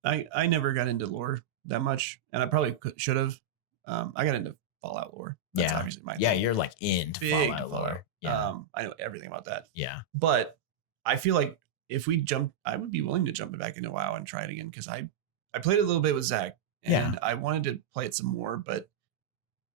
I never got into lore that much, and I probably should have. I got into Fallout lore. That's obviously my thing. You're like into Fallout lore. Yeah. I know everything about that. Yeah. But I feel like if we jump, I would be willing to jump back into WoW and try it again, because I played a little bit with Zach, and I wanted to play it some more, but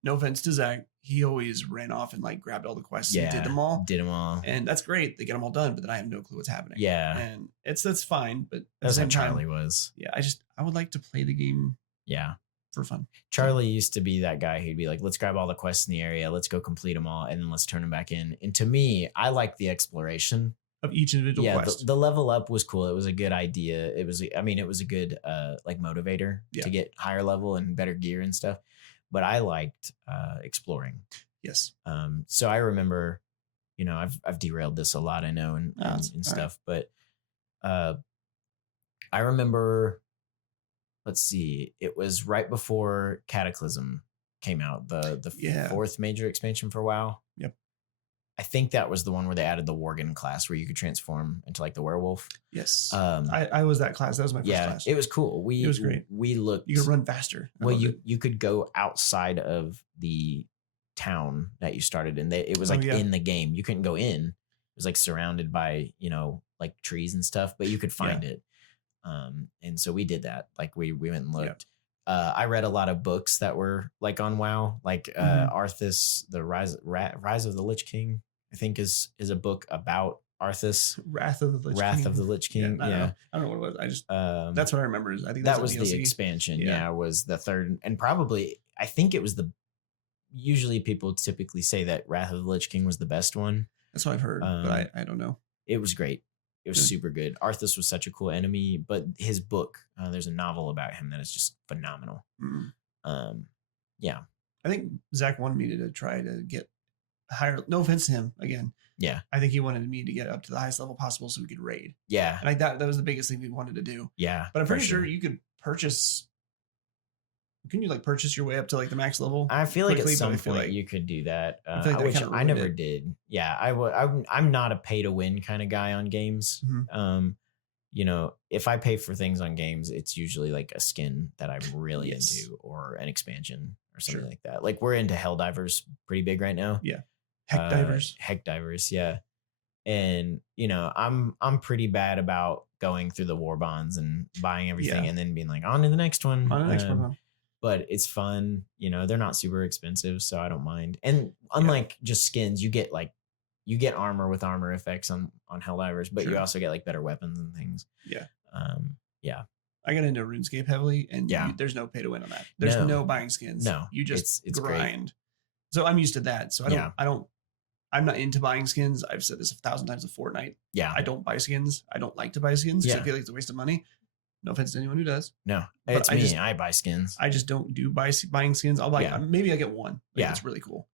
no offense to Zach, he always ran off and like grabbed all the quests and did them all. Did them all. And that's great. They get them all done, but then I have no clue what's happening. Yeah. And that's fine. But at That's the same how Charlie time, was. Yeah, I would like to play the game. Yeah. For fun. Charlie used to be that guy who'd be like, let's grab all the quests in the area. Let's go complete them all. And then let's turn them back in. And to me, I like the exploration of each individual quest. The level up was cool. It was a good idea. It was a good like motivator to get higher level and better gear and stuff. But I liked exploring. Yes. So I remember, I've derailed this a lot, I know, and stuff. Right. But I remember, let's see, it was right before Cataclysm came out, the fourth major expansion for WoW. Yep. I think that was the one where they added the Worgen class where you could transform into like the werewolf. Yes. I was that class. That was my first class. It was cool. It was great. We looked. You could run faster. You could go outside of the town that you started in. It was in the game. You couldn't go in. It was like surrounded by, like trees and stuff, but you could find it. And so we did that. Like we went and looked. I read a lot of books that were like on WoW, like Arthas, the Rise of the Lich King, I think is a book about Arthas. Wrath of the Lich King. Yeah. I don't know what it was. I just that's what I remember. I think that was the expansion. Yeah, was the third, and probably I think it was usually people typically say that Wrath of the Lich King was the best one. That's what I've heard, but I don't know. It was great. It was super good. Arthas was such a cool enemy, but his book, there's a novel about him that is just phenomenal. Yeah. I think Zach wanted me to try to get higher. No offense to him again. Yeah. I think he wanted me to get up to the highest level possible so we could raid. Yeah. And that was the biggest thing we wanted to do. Yeah. But I'm pretty sure you could purchase. Can you like purchase your way up to like the max level? I feel like at some point you could do that, which I never did. Yeah, I'm not a pay to win kind of guy on games. Mm-hmm. If I pay for things on games, it's usually like a skin that I'm really into or an expansion or something like that. Like we're into Helldivers pretty big right now. Yeah, Heck divers. Yeah, and I'm pretty bad about going through the war bonds and buying everything and then being like on to the next one. But it's fun, they're not super expensive, so I don't mind. And unlike just skins, you get armor with armor effects on Helldivers, but you also get like better weapons and things. Yeah. Yeah. I got into RuneScape heavily, and there's no pay to win on that. There's no buying skins. No, you just it's grind. Great. So I'm used to that. So I'm not into buying skins. I've said this 1,000 times with Fortnite. Yeah. I don't buy skins. I don't like to buy skins because I feel like it's a waste of money. No offense to anyone who does. No, it's me. I buy skins. I just don't do buying skins. I'll buy. Maybe I get one. It's really cool,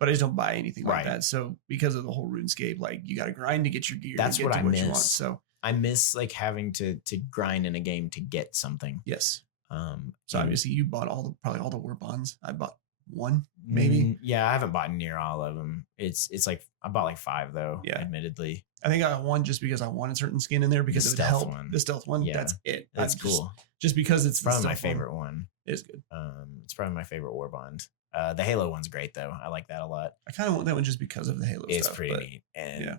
but I just don't buy anything like that. So because of the whole RuneScape, like you got to grind to get your gear. That's what I miss. You want. So I miss like having to grind in a game to get something. Yes. So obviously you bought probably all the war bonds. I bought one, maybe. Yeah, I haven't bought near all of them. It's like I bought like 5 though. Yeah, admittedly. I think I got one just because I wanted a certain skin in there because it would help. The stealth one. Yeah. That's it. That's cool. Just because it's probably my favorite one. It is good. It's probably my favorite war bond. The Halo one's great though. I like that a lot. I kind of want that one just because of the Halo stuff. It's pretty neat. And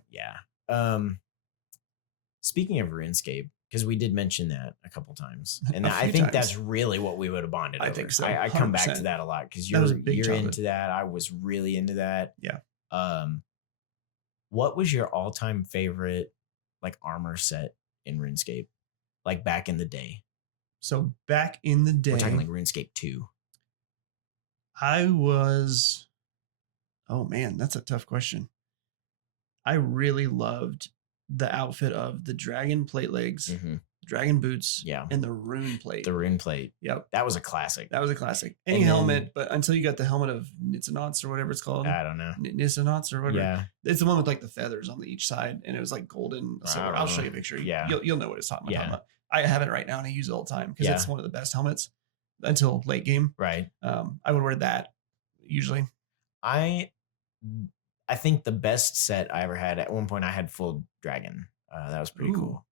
speaking of RuneScape, because we did mention that a couple times, and I think that's really what we would have bonded over. I think so. I come back to that a lot because you're into that. I was really into that. Yeah. What was your all-time favorite like armor set in RuneScape, like back in the day? So back in the day, we're talking like RuneScape 2. Oh man, that's a tough question. I really loved the outfit of the dragon plate legs, dragon boots, and the rune plate. The rune plate. Yep. That was a classic. Any helmet, but until you got the helmet of Nitsanauts or whatever it's called. I don't know. Nitsanauts or whatever. Yeah. It's the one with like the feathers on each side, and it was like golden silver. I'll show you a picture. Yeah. You'll know what it's talking about. I have it right now and I use it all the time because it's one of the best helmets until late game. Right. I would wear that usually. I think the best set I ever had at one point, I had full dragon. That was pretty cool.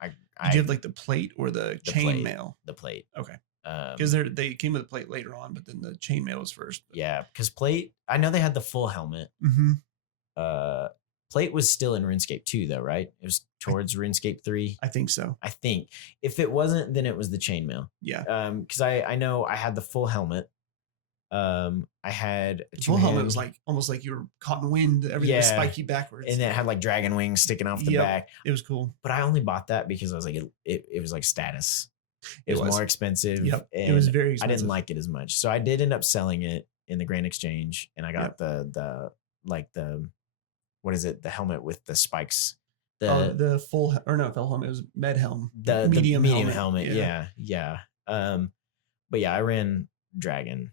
Did you have like the plate or the chainmail? The plate. Okay. Because they came with a plate later on, but then the chainmail was first. Yeah, because plate, I know they had the full helmet. Plate was still in RuneScape 2 though, right? It was towards RuneScape 3. I think so. I think if it wasn't, then it was the chainmail. Yeah. Because I know I had the full helmet. I had The full helmet was like almost like you were caught in wind. Everything was spiky backwards. And it had like dragon wings sticking off the back. It was cool. But I only bought that because I was like, it was like status. It was more expensive. Yep. It was very expensive. I didn't like it as much. So I did end up selling it in the Grand Exchange, and I got the what is it? The helmet with the spikes. The full helmet. It was med helm. The medium helmet. Yeah. But yeah, I ran dragon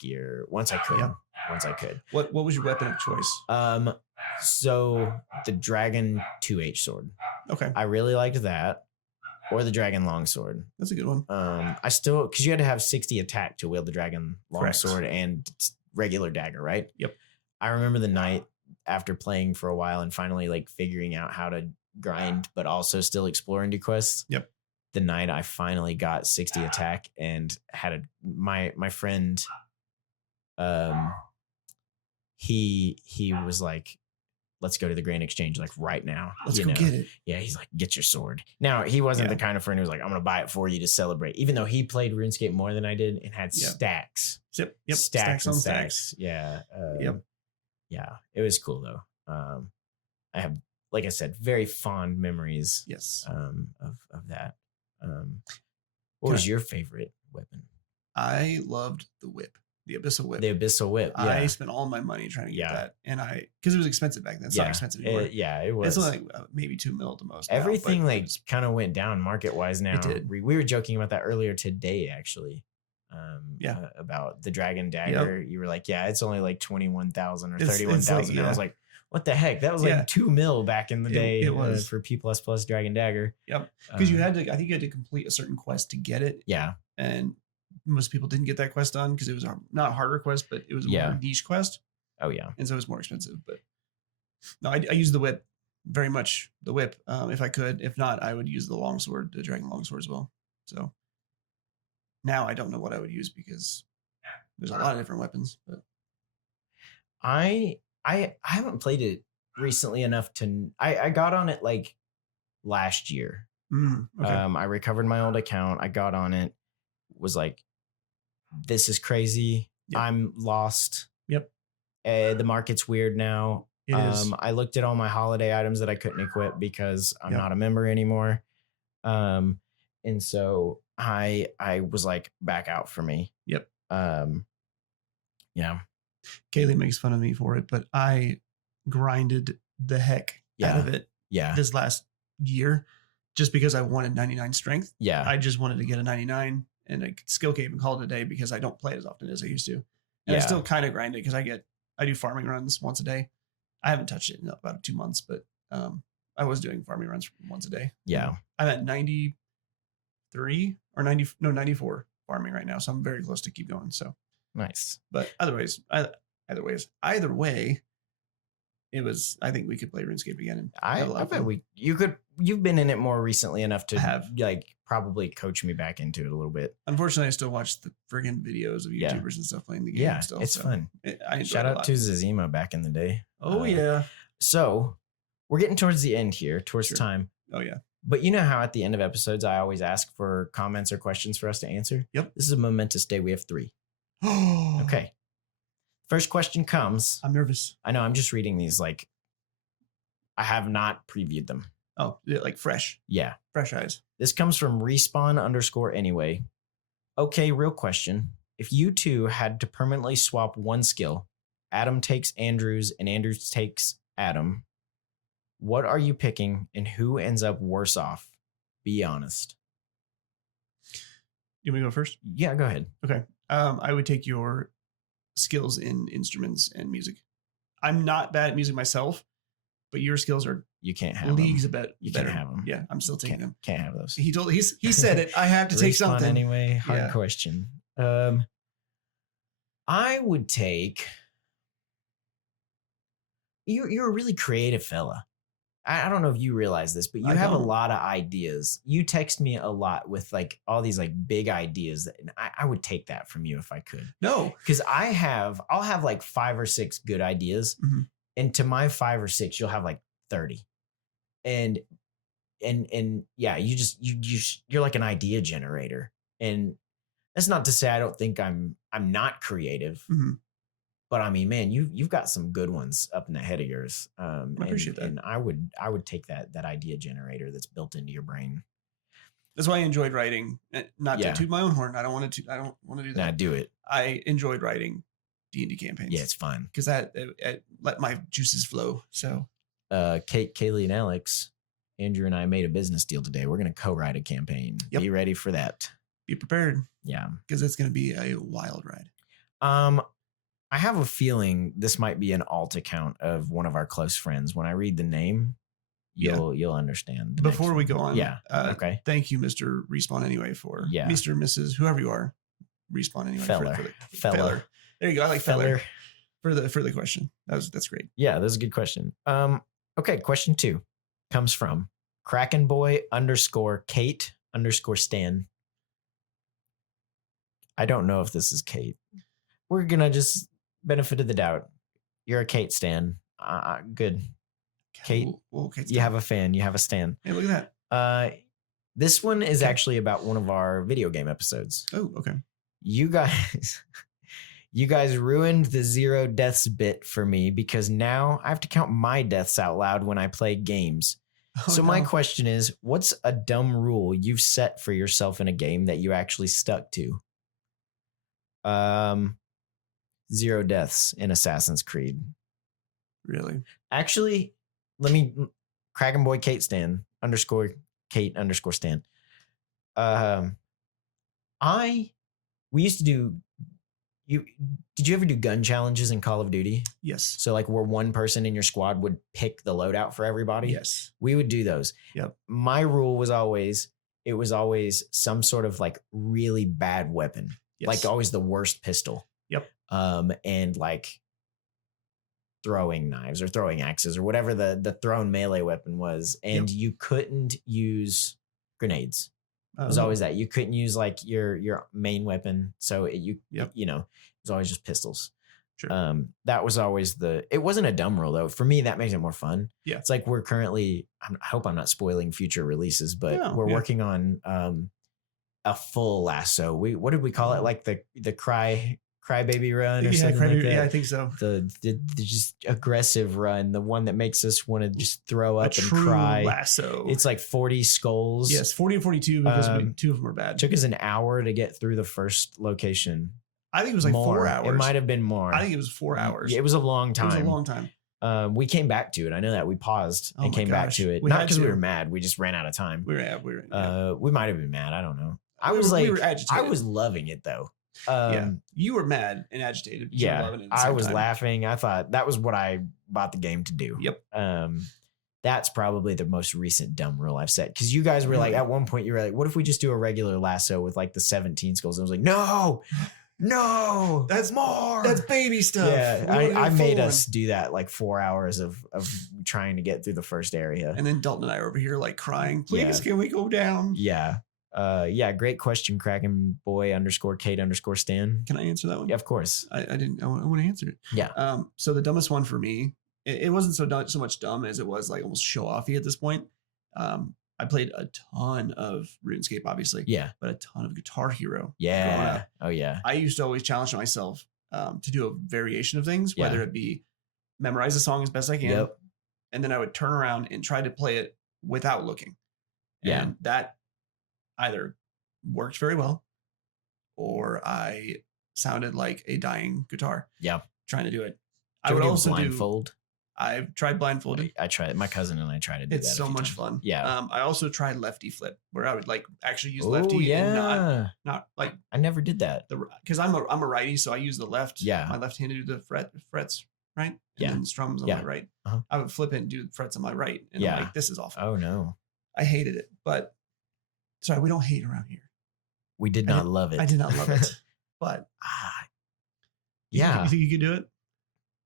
gear once I could. What was your weapon of choice? So the dragon 2H sword. Okay. I really liked that. Or the dragon longsword. That's a good one. I still, because you had to have 60 attack to wield the dragon longsword and regular dagger, right? Yep. I remember the night after playing for a while and finally like figuring out how to grind, but also still explore and do quests. Yep. The night I finally got 60 attack and had my friend, he was like, let's go to the Grand Exchange like right now. Let's go get it. Yeah, he's like, get your sword. Now, he wasn't the kind of friend who was like, I'm going to buy it for you to celebrate. Even though he played RuneScape more than I did and had stacks. Yep. Stacks on stacks. Yeah. Yeah. It was cool though. I have, like I said, very fond memories. Yes. Of that. What was your favorite weapon? I loved the whip. The Abyssal Whip. The Abyssal Whip. Yeah. I spent all my money trying to get that, and because it was expensive back then. It's not expensive anymore. It was. It's only like maybe $2 million at the most. Everything kind of went down market wise now. It did. We were joking about that earlier today, actually. About the Dragon Dagger. You were like, yeah, it's only like 21,000 or 31,000. Like, I was like, what the heck? That was like $2 million back in the day. It was for P++ Dragon Dagger. Yep. Because you had to. I think you had to complete a certain quest to get it. Yeah. And most people didn't get that quest done because it was not a harder quest, but it was a more niche quest. Oh yeah. And so it was more expensive. But no, I use the whip very much. The whip, if I could. If not, I would use the longsword, the dragon longsword as well. So now I don't know what I would use because there's a lot of different weapons. But I haven't played it recently enough to. I got on it like last year. Okay. I recovered my old account. I got on it. Was like, this is crazy. Yep. I'm lost. Yep. The market's weird now. It is. I looked at all my holiday items that I couldn't equip because I'm not a member anymore. And so I was like, back out for me. Yep. Yeah. Kaylee makes fun of me for it, but I grinded the heck out of it. Yeah. This last year, just because I wanted 99 strength. Yeah. I just wanted to get a 99 and a skill cave and call it a day because I don't play it as often as I used to. And I still kind of grind it because I do farming runs once a day. I haven't touched it in about 2 months, but I was doing farming runs once a day. Yeah. I'm at 93 or 94 farming right now. So I'm very close to keep going. So nice. But either way, it was, I think we could play RuneScape again. And I bet you've been in it more recently enough to have like probably coach me back into it a little bit. Unfortunately, I still watch the friggin' videos of YouTubers and stuff playing the game. Yeah, still, it's fun. Shout out to Zazima back in the day. Oh yeah. So we're getting towards the end here, towards time. Oh yeah. But you know how at the end of episodes, I always ask for comments or questions for us to answer? Yep. This is a momentous day. We have 3. Okay. First question comes. I'm nervous. I know. I'm just reading these like I have not previewed them. Oh, like fresh. Yeah. Fresh eyes. This comes from respawn_anyway. Okay, real question. If you two had to permanently swap one skill, Adam takes Andrews and Andrews takes Adam, what are you picking and who ends up worse off? Be honest. You want me to go first? Yeah, go ahead. Okay. I would take your skills in instruments and music. I'm not bad at music myself, but your skills are you can't have leagues them. a bit. You better. can't have them. Yeah, I'm still taking them. Can't have those. He said it. I have to take something anyway. Hard question. I would take. You're a really creative fella. I don't know if you realize this, but you have a lot of ideas. You text me a lot with like all these like big ideas that I would take that from you if I could. No, because I'll have like 5 or 6 good ideas, and to my 5 or 6, you'll have like 30, and yeah, you're like an idea generator, and That's not to say I don't think I'm not creative. Mm-hmm. But I mean, man, you've got some good ones up in the head of yours. I appreciate that. And I would take that idea generator that's built into your brain. That's why I enjoyed writing. Not to toot my own horn. I don't want to do that. Nah, do it. I enjoyed writing D&D campaigns. Yeah, it's fun because that it let my juices flow. So, Kate, Kaylee, and Alex, Andrew, and I made a business deal today. We're going to co-write a campaign. Yep. Be ready for that. Be prepared. Yeah, because it's going to be a wild ride. I have a feeling this might be an alt account of one of our close friends. When I read the name, you'll understand. Before we go on, okay. Thank you, Mr. Respawn Anyway, for Mr. and Mrs. whoever you are. Respawn Anyway. Feller. There you go. I like Feller for the question. That's great. Yeah, that's a good question. Okay, question 2 comes from Krakenboy _Kate _Stan. I don't know if this is Kate. We're gonna just benefit of the doubt. You're a Kate stan. Good. Kate, you have a fan. You have a stan. Hey, look at that. This one is actually about one of our video game episodes. Oh, okay. You guys ruined the 0 deaths bit for me because now I have to count my deaths out loud when I play games. My question is, what's a dumb rule you've set for yourself in a game that you actually stuck to? 0 deaths in Assassin's Creed. Really? Actually, let me Krakenboy Kate Stan _Kate _Stan. We used to do. Did you ever do gun challenges in Call of Duty? Yes. So like where one person in your squad would pick the loadout for everybody? Yes. We would do those. Yep. My rule was always some sort of like really bad weapon. Yes. Like always the worst pistol. Yep. And like throwing knives or throwing axes or whatever the thrown melee weapon was. And you couldn't use grenades. It was always that. You couldn't use like your main weapon. So it was always just pistols. Sure. That was always it wasn't a dumb rule though. For me, that makes it more fun. Yeah. It's like we're currently, I hope I'm not spoiling future releases, but we're working on a full lasso. What did we call it? Like the crybaby run or something like that? Yeah, I think so. The just aggressive run, the one that makes us want to just throw up and cry. Lasso. It's like 40 skulls. Yes, 40 and 42 because 2 of them are bad. Took us an hour to get through the first location. I think it was like 4 hours. It might have been more. I think it was 4 hours. It was a long time. It was a long time. We came back to it. I know that we paused and came back to it. Not because we were mad. We just ran out of time. We might have been mad. I don't know. We were agitated. I was loving it though. You were mad and agitated. Yeah, I was laughing. I thought that was what I bought the game to do. Yep. That's probably the most recent dumb rule I've set. Because you guys were like, at one point, you were like, what if we just do a regular lasso with like the 17 skulls? And I was like, no, that's more. That's baby stuff. Yeah, I made us do that like 4 hours of trying to get through the first area. And then Dalton and I are over here like crying. Please, can we go down? Yeah. Great question, Krakenboy _Kate _Stan. Can I answer that one? Yeah, of course. I want to answer it. Yeah. So the dumbest one for me, it wasn't so much dumb as it was like almost show offy at this point. I played a ton of RuneScape, obviously. Yeah. But a ton of Guitar Hero. Yeah. Oh yeah. I used to always challenge myself to do a variation of things, whether it be memorize a song as best I can, and then I would turn around and try to play it without looking. And that either worked very well or I sounded like a dying guitar. Yeah. Trying to do it. I would also blindfold. I've tried blindfolding. I tried. My cousin and I tried to do that. It's so much fun. Yeah. I also tried lefty flip where I would like actually use lefty and not like. I never did that. Because I'm a righty, so I use the left. Yeah. My left hand to do the frets, right? Yeah. And then strums on my right. Uh-huh. I would flip it and do the frets on my right. And I'm like, this is awful. Oh no. I hated it, but sorry, we don't hate around here. We did not love it. I did not love it, but you think you could do it?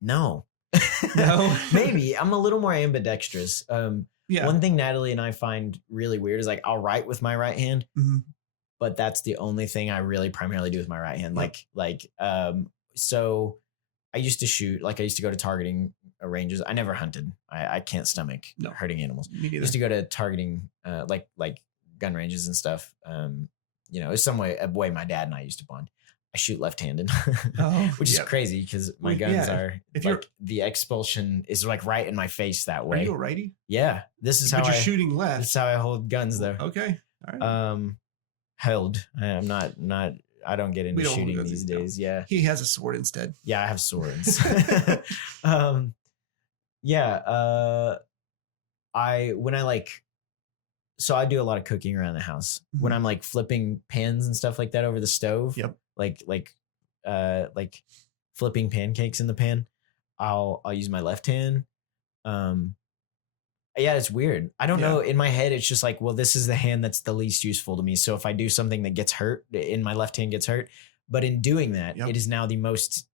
No. No, maybe I'm a little more ambidextrous. One thing Natalie and I find really weird is like I'll write with my right hand, but that's the only thing I really primarily do with my right hand. So I used to shoot, like I used to go to targeting ranges. I never hunted. I can't stomach hurting animals. Me neither. I used to go to targeting like gun ranges and stuff. it's some way a way my dad and I used to bond. I shoot left-handed, which is yep. crazy because my Well, guns yeah, are if like the expulsion is like right in my face that Are way. you a righty? Yeah, this is But how you're shooting left. This is how I hold guns though. Okay. All right. Held. I'm not. I don't get into We don't hold shooting guns, these no. days. Yeah. He has a sword instead. Yeah, I have swords. Yeah. When I like, so I do a lot of cooking around the house. When Mhm. I'm like flipping pans and stuff like that over the stove. Yep. Like flipping pancakes in the pan. I'll use my left hand. Yeah, it's weird. I don't know. In my head, it's just like, well, this is the hand that's the least useful to me. So if I do something that gets hurt, in my left hand gets hurt. But in doing that, Yep. it is now the most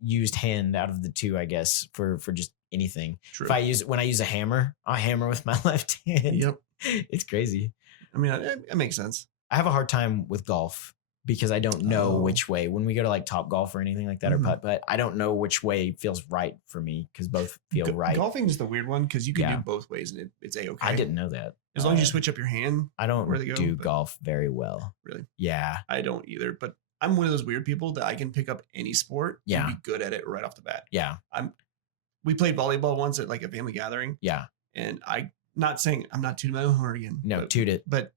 used hand out of the two, I guess, for just anything. True. When I use a hammer, I'll hammer with my left hand. Yep. It's crazy. I mean, it makes sense. I have a hard time with golf because I don't know which way. When we go to like Top Golf or anything like that or putt, I don't know which way feels right for me because both feel right. Golfing is the weird one because you can do both ways and it's a-okay. I didn't know that. As long as you switch up your hand. I don't do golf very well. Really? Yeah. I don't either, but I'm one of those weird people that I can pick up any sport and be good at it right off the bat. Yeah. We played volleyball once at like a family gathering. Yeah. And not saying I'm not tooting my own horn again. No, toot it. But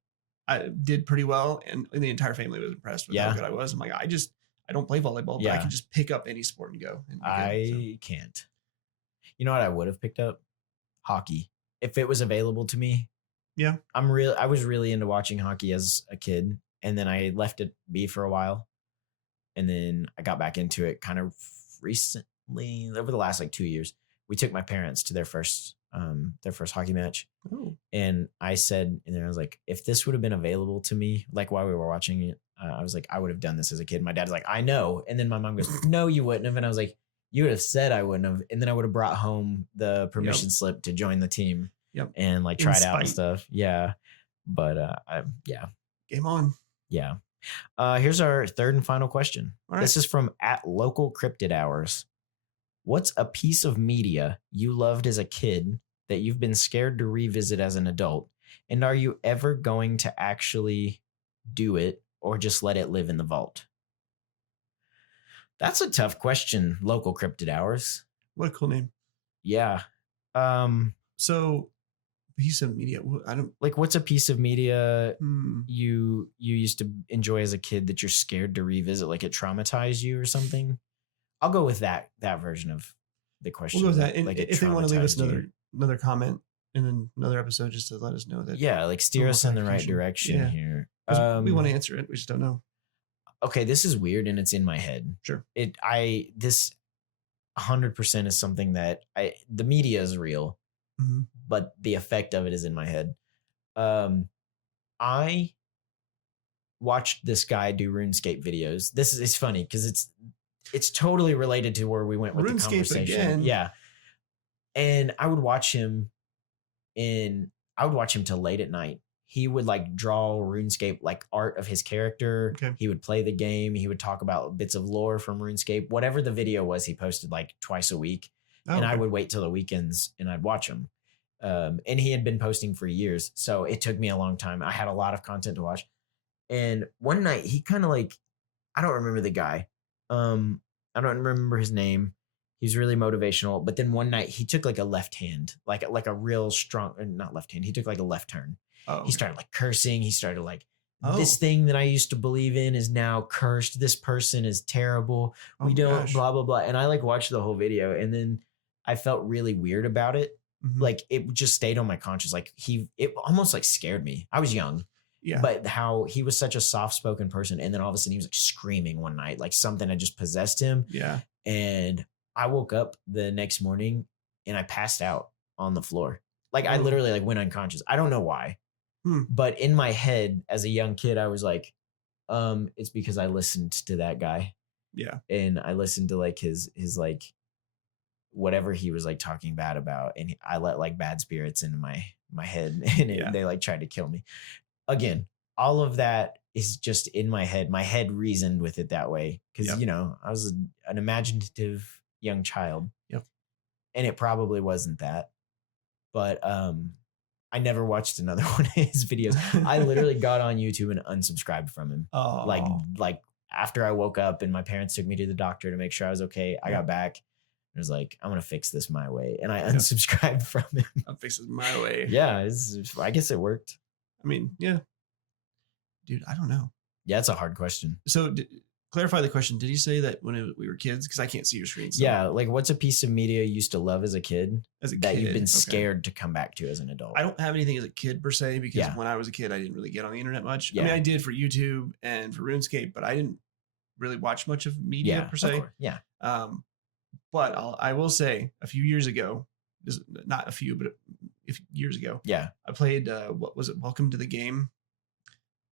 I did pretty well, and the entire family was impressed with how good I was. I'm like, I don't play volleyball, but I can just pick up any sport and go. And I can't. You know what I would have picked up? Hockey. If it was available to me. Yeah. I was really into watching hockey as a kid, and then I left it be for a while. And then I got back into it kind of recently, over the last like 2 years. We took my parents to their first hockey match. Oh. And I said, and then I was like, if this would have been available to me, like while we were watching it, I was like, I would have done this as a kid. My dad's like, I know. And then my mom goes, no, you wouldn't have. And I was like, you would have said I wouldn't have. And then I would have brought home the permission slip to join the team and like try it out and stuff. Yeah. But Game on. Yeah. Here's our third and final question. All right. This is from @LocalCryptidHours. What's a piece of media you loved as a kid that you've been scared to revisit as an adult? And are you ever going to actually do it or just let it live in the vault? That's a tough question, Local Cryptid Hours. What a cool name. Yeah. So piece of media, I don't like, what's a piece of media you used to enjoy as a kid that you're scared to revisit, like it traumatized you or something? I'll go with that version of the question. We'll go with that. And like if they want to leave us another comment in another episode, just to let us know that. Yeah, like steer us in the right direction here. We want to answer it. We just don't know. Okay, this is weird and it's in my head. Sure. This 100% is something that the media is real, but the effect of it is in my head. I watched this guy do RuneScape videos. It's funny because it's totally related to where we went with RuneScape the conversation. Again. Yeah. And I would watch him till late at night. He would like draw RuneScape, like art of his character. Okay. He would play the game. He would talk about bits of lore from RuneScape. Whatever the video was, he posted like twice a week. And I would wait till the weekends and I'd watch him. And he had been posting for years. So it took me a long time. I had a lot of content to watch. And one night he kind of like, I don't remember the guy. I don't remember his name. He's really motivational. But then one night he took like a left hand, like a real strong, not left hand. He took like a left turn. Oh, okay. He started like cursing. He started like, this thing that I used to believe in is now cursed. This person is terrible. We don't blah, blah, blah. And I like watched the whole video and then I felt really weird about it. Like it just stayed on my conscience. Like it almost like scared me. I was young. Yeah. But how he was such a soft-spoken person. And then all of a sudden he was like screaming one night, like something had just possessed him. Yeah. And I woke up the next morning and I passed out on the floor. Like I literally like went unconscious. I don't know why. But in my head as a young kid, I was like, it's because I listened to that guy. Yeah. And I listened to like his like whatever he was like talking bad about. And I let like bad spirits into my head and they like tried to kill me. Again, all of that is just in my head. My head reasoned with it that way. Cause I was an imaginative young child. Yep. And it probably wasn't that. But I never watched another one of his videos. I literally got on YouTube and unsubscribed from him. Oh, Like after I woke up and my parents took me to the doctor to make sure I was okay, I got back and was like, I'm gonna fix this my way, and I unsubscribed from him. I'll fix it my way. Yeah, I guess it worked. I mean, yeah, dude, I don't know. Yeah, it's a hard question. So clarify the question. Did you say that when we were kids? Because I can't see your screen. So. Yeah, like what's a piece of media you used to love as a kid that you've been scared to come back to as an adult? I don't have anything as a kid per se, because when I was a kid, I didn't really get on the internet much. Yeah. I mean, I did for YouTube and for RuneScape, but I didn't really watch much of media per se. Yeah. But I will say a few years ago, not a few, but years ago, I played, what was it? Welcome to the Game.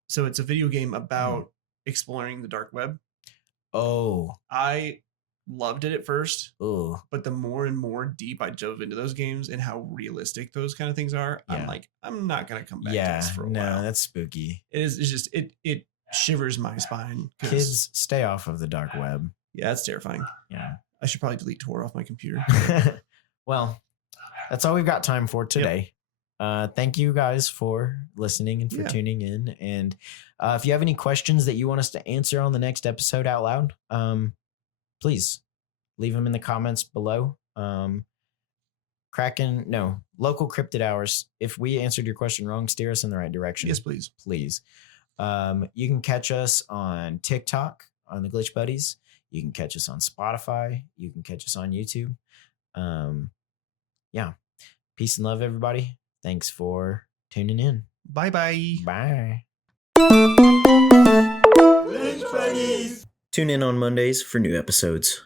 So it's a video game about exploring the dark web. Oh, I loved it at first. Oh, but the more and more deep I dove into those games and how realistic those kind of things are, I'm like, I'm not going to come back to this for a while. No, that's spooky. It's just, it shivers my spine. Kids, stay off of the dark web. Yeah, that's terrifying. Yeah. I should probably delete Tor off my computer. Well, that's all we've got time for today. Thank you guys for listening and for tuning in. And if you have any questions that you want us to answer on the next episode out loud, please leave them in the comments below. Local Cryptid Hours. If we answered your question wrong, steer us in the right direction. Yes, please. Please. You can catch us on TikTok on the Glitch Buddies. You can catch us on Spotify. You can catch us on YouTube. Peace and love, everybody. Thanks for tuning in. Bye-bye. Bye. Glitch Buddies. Tune in on Mondays for new episodes.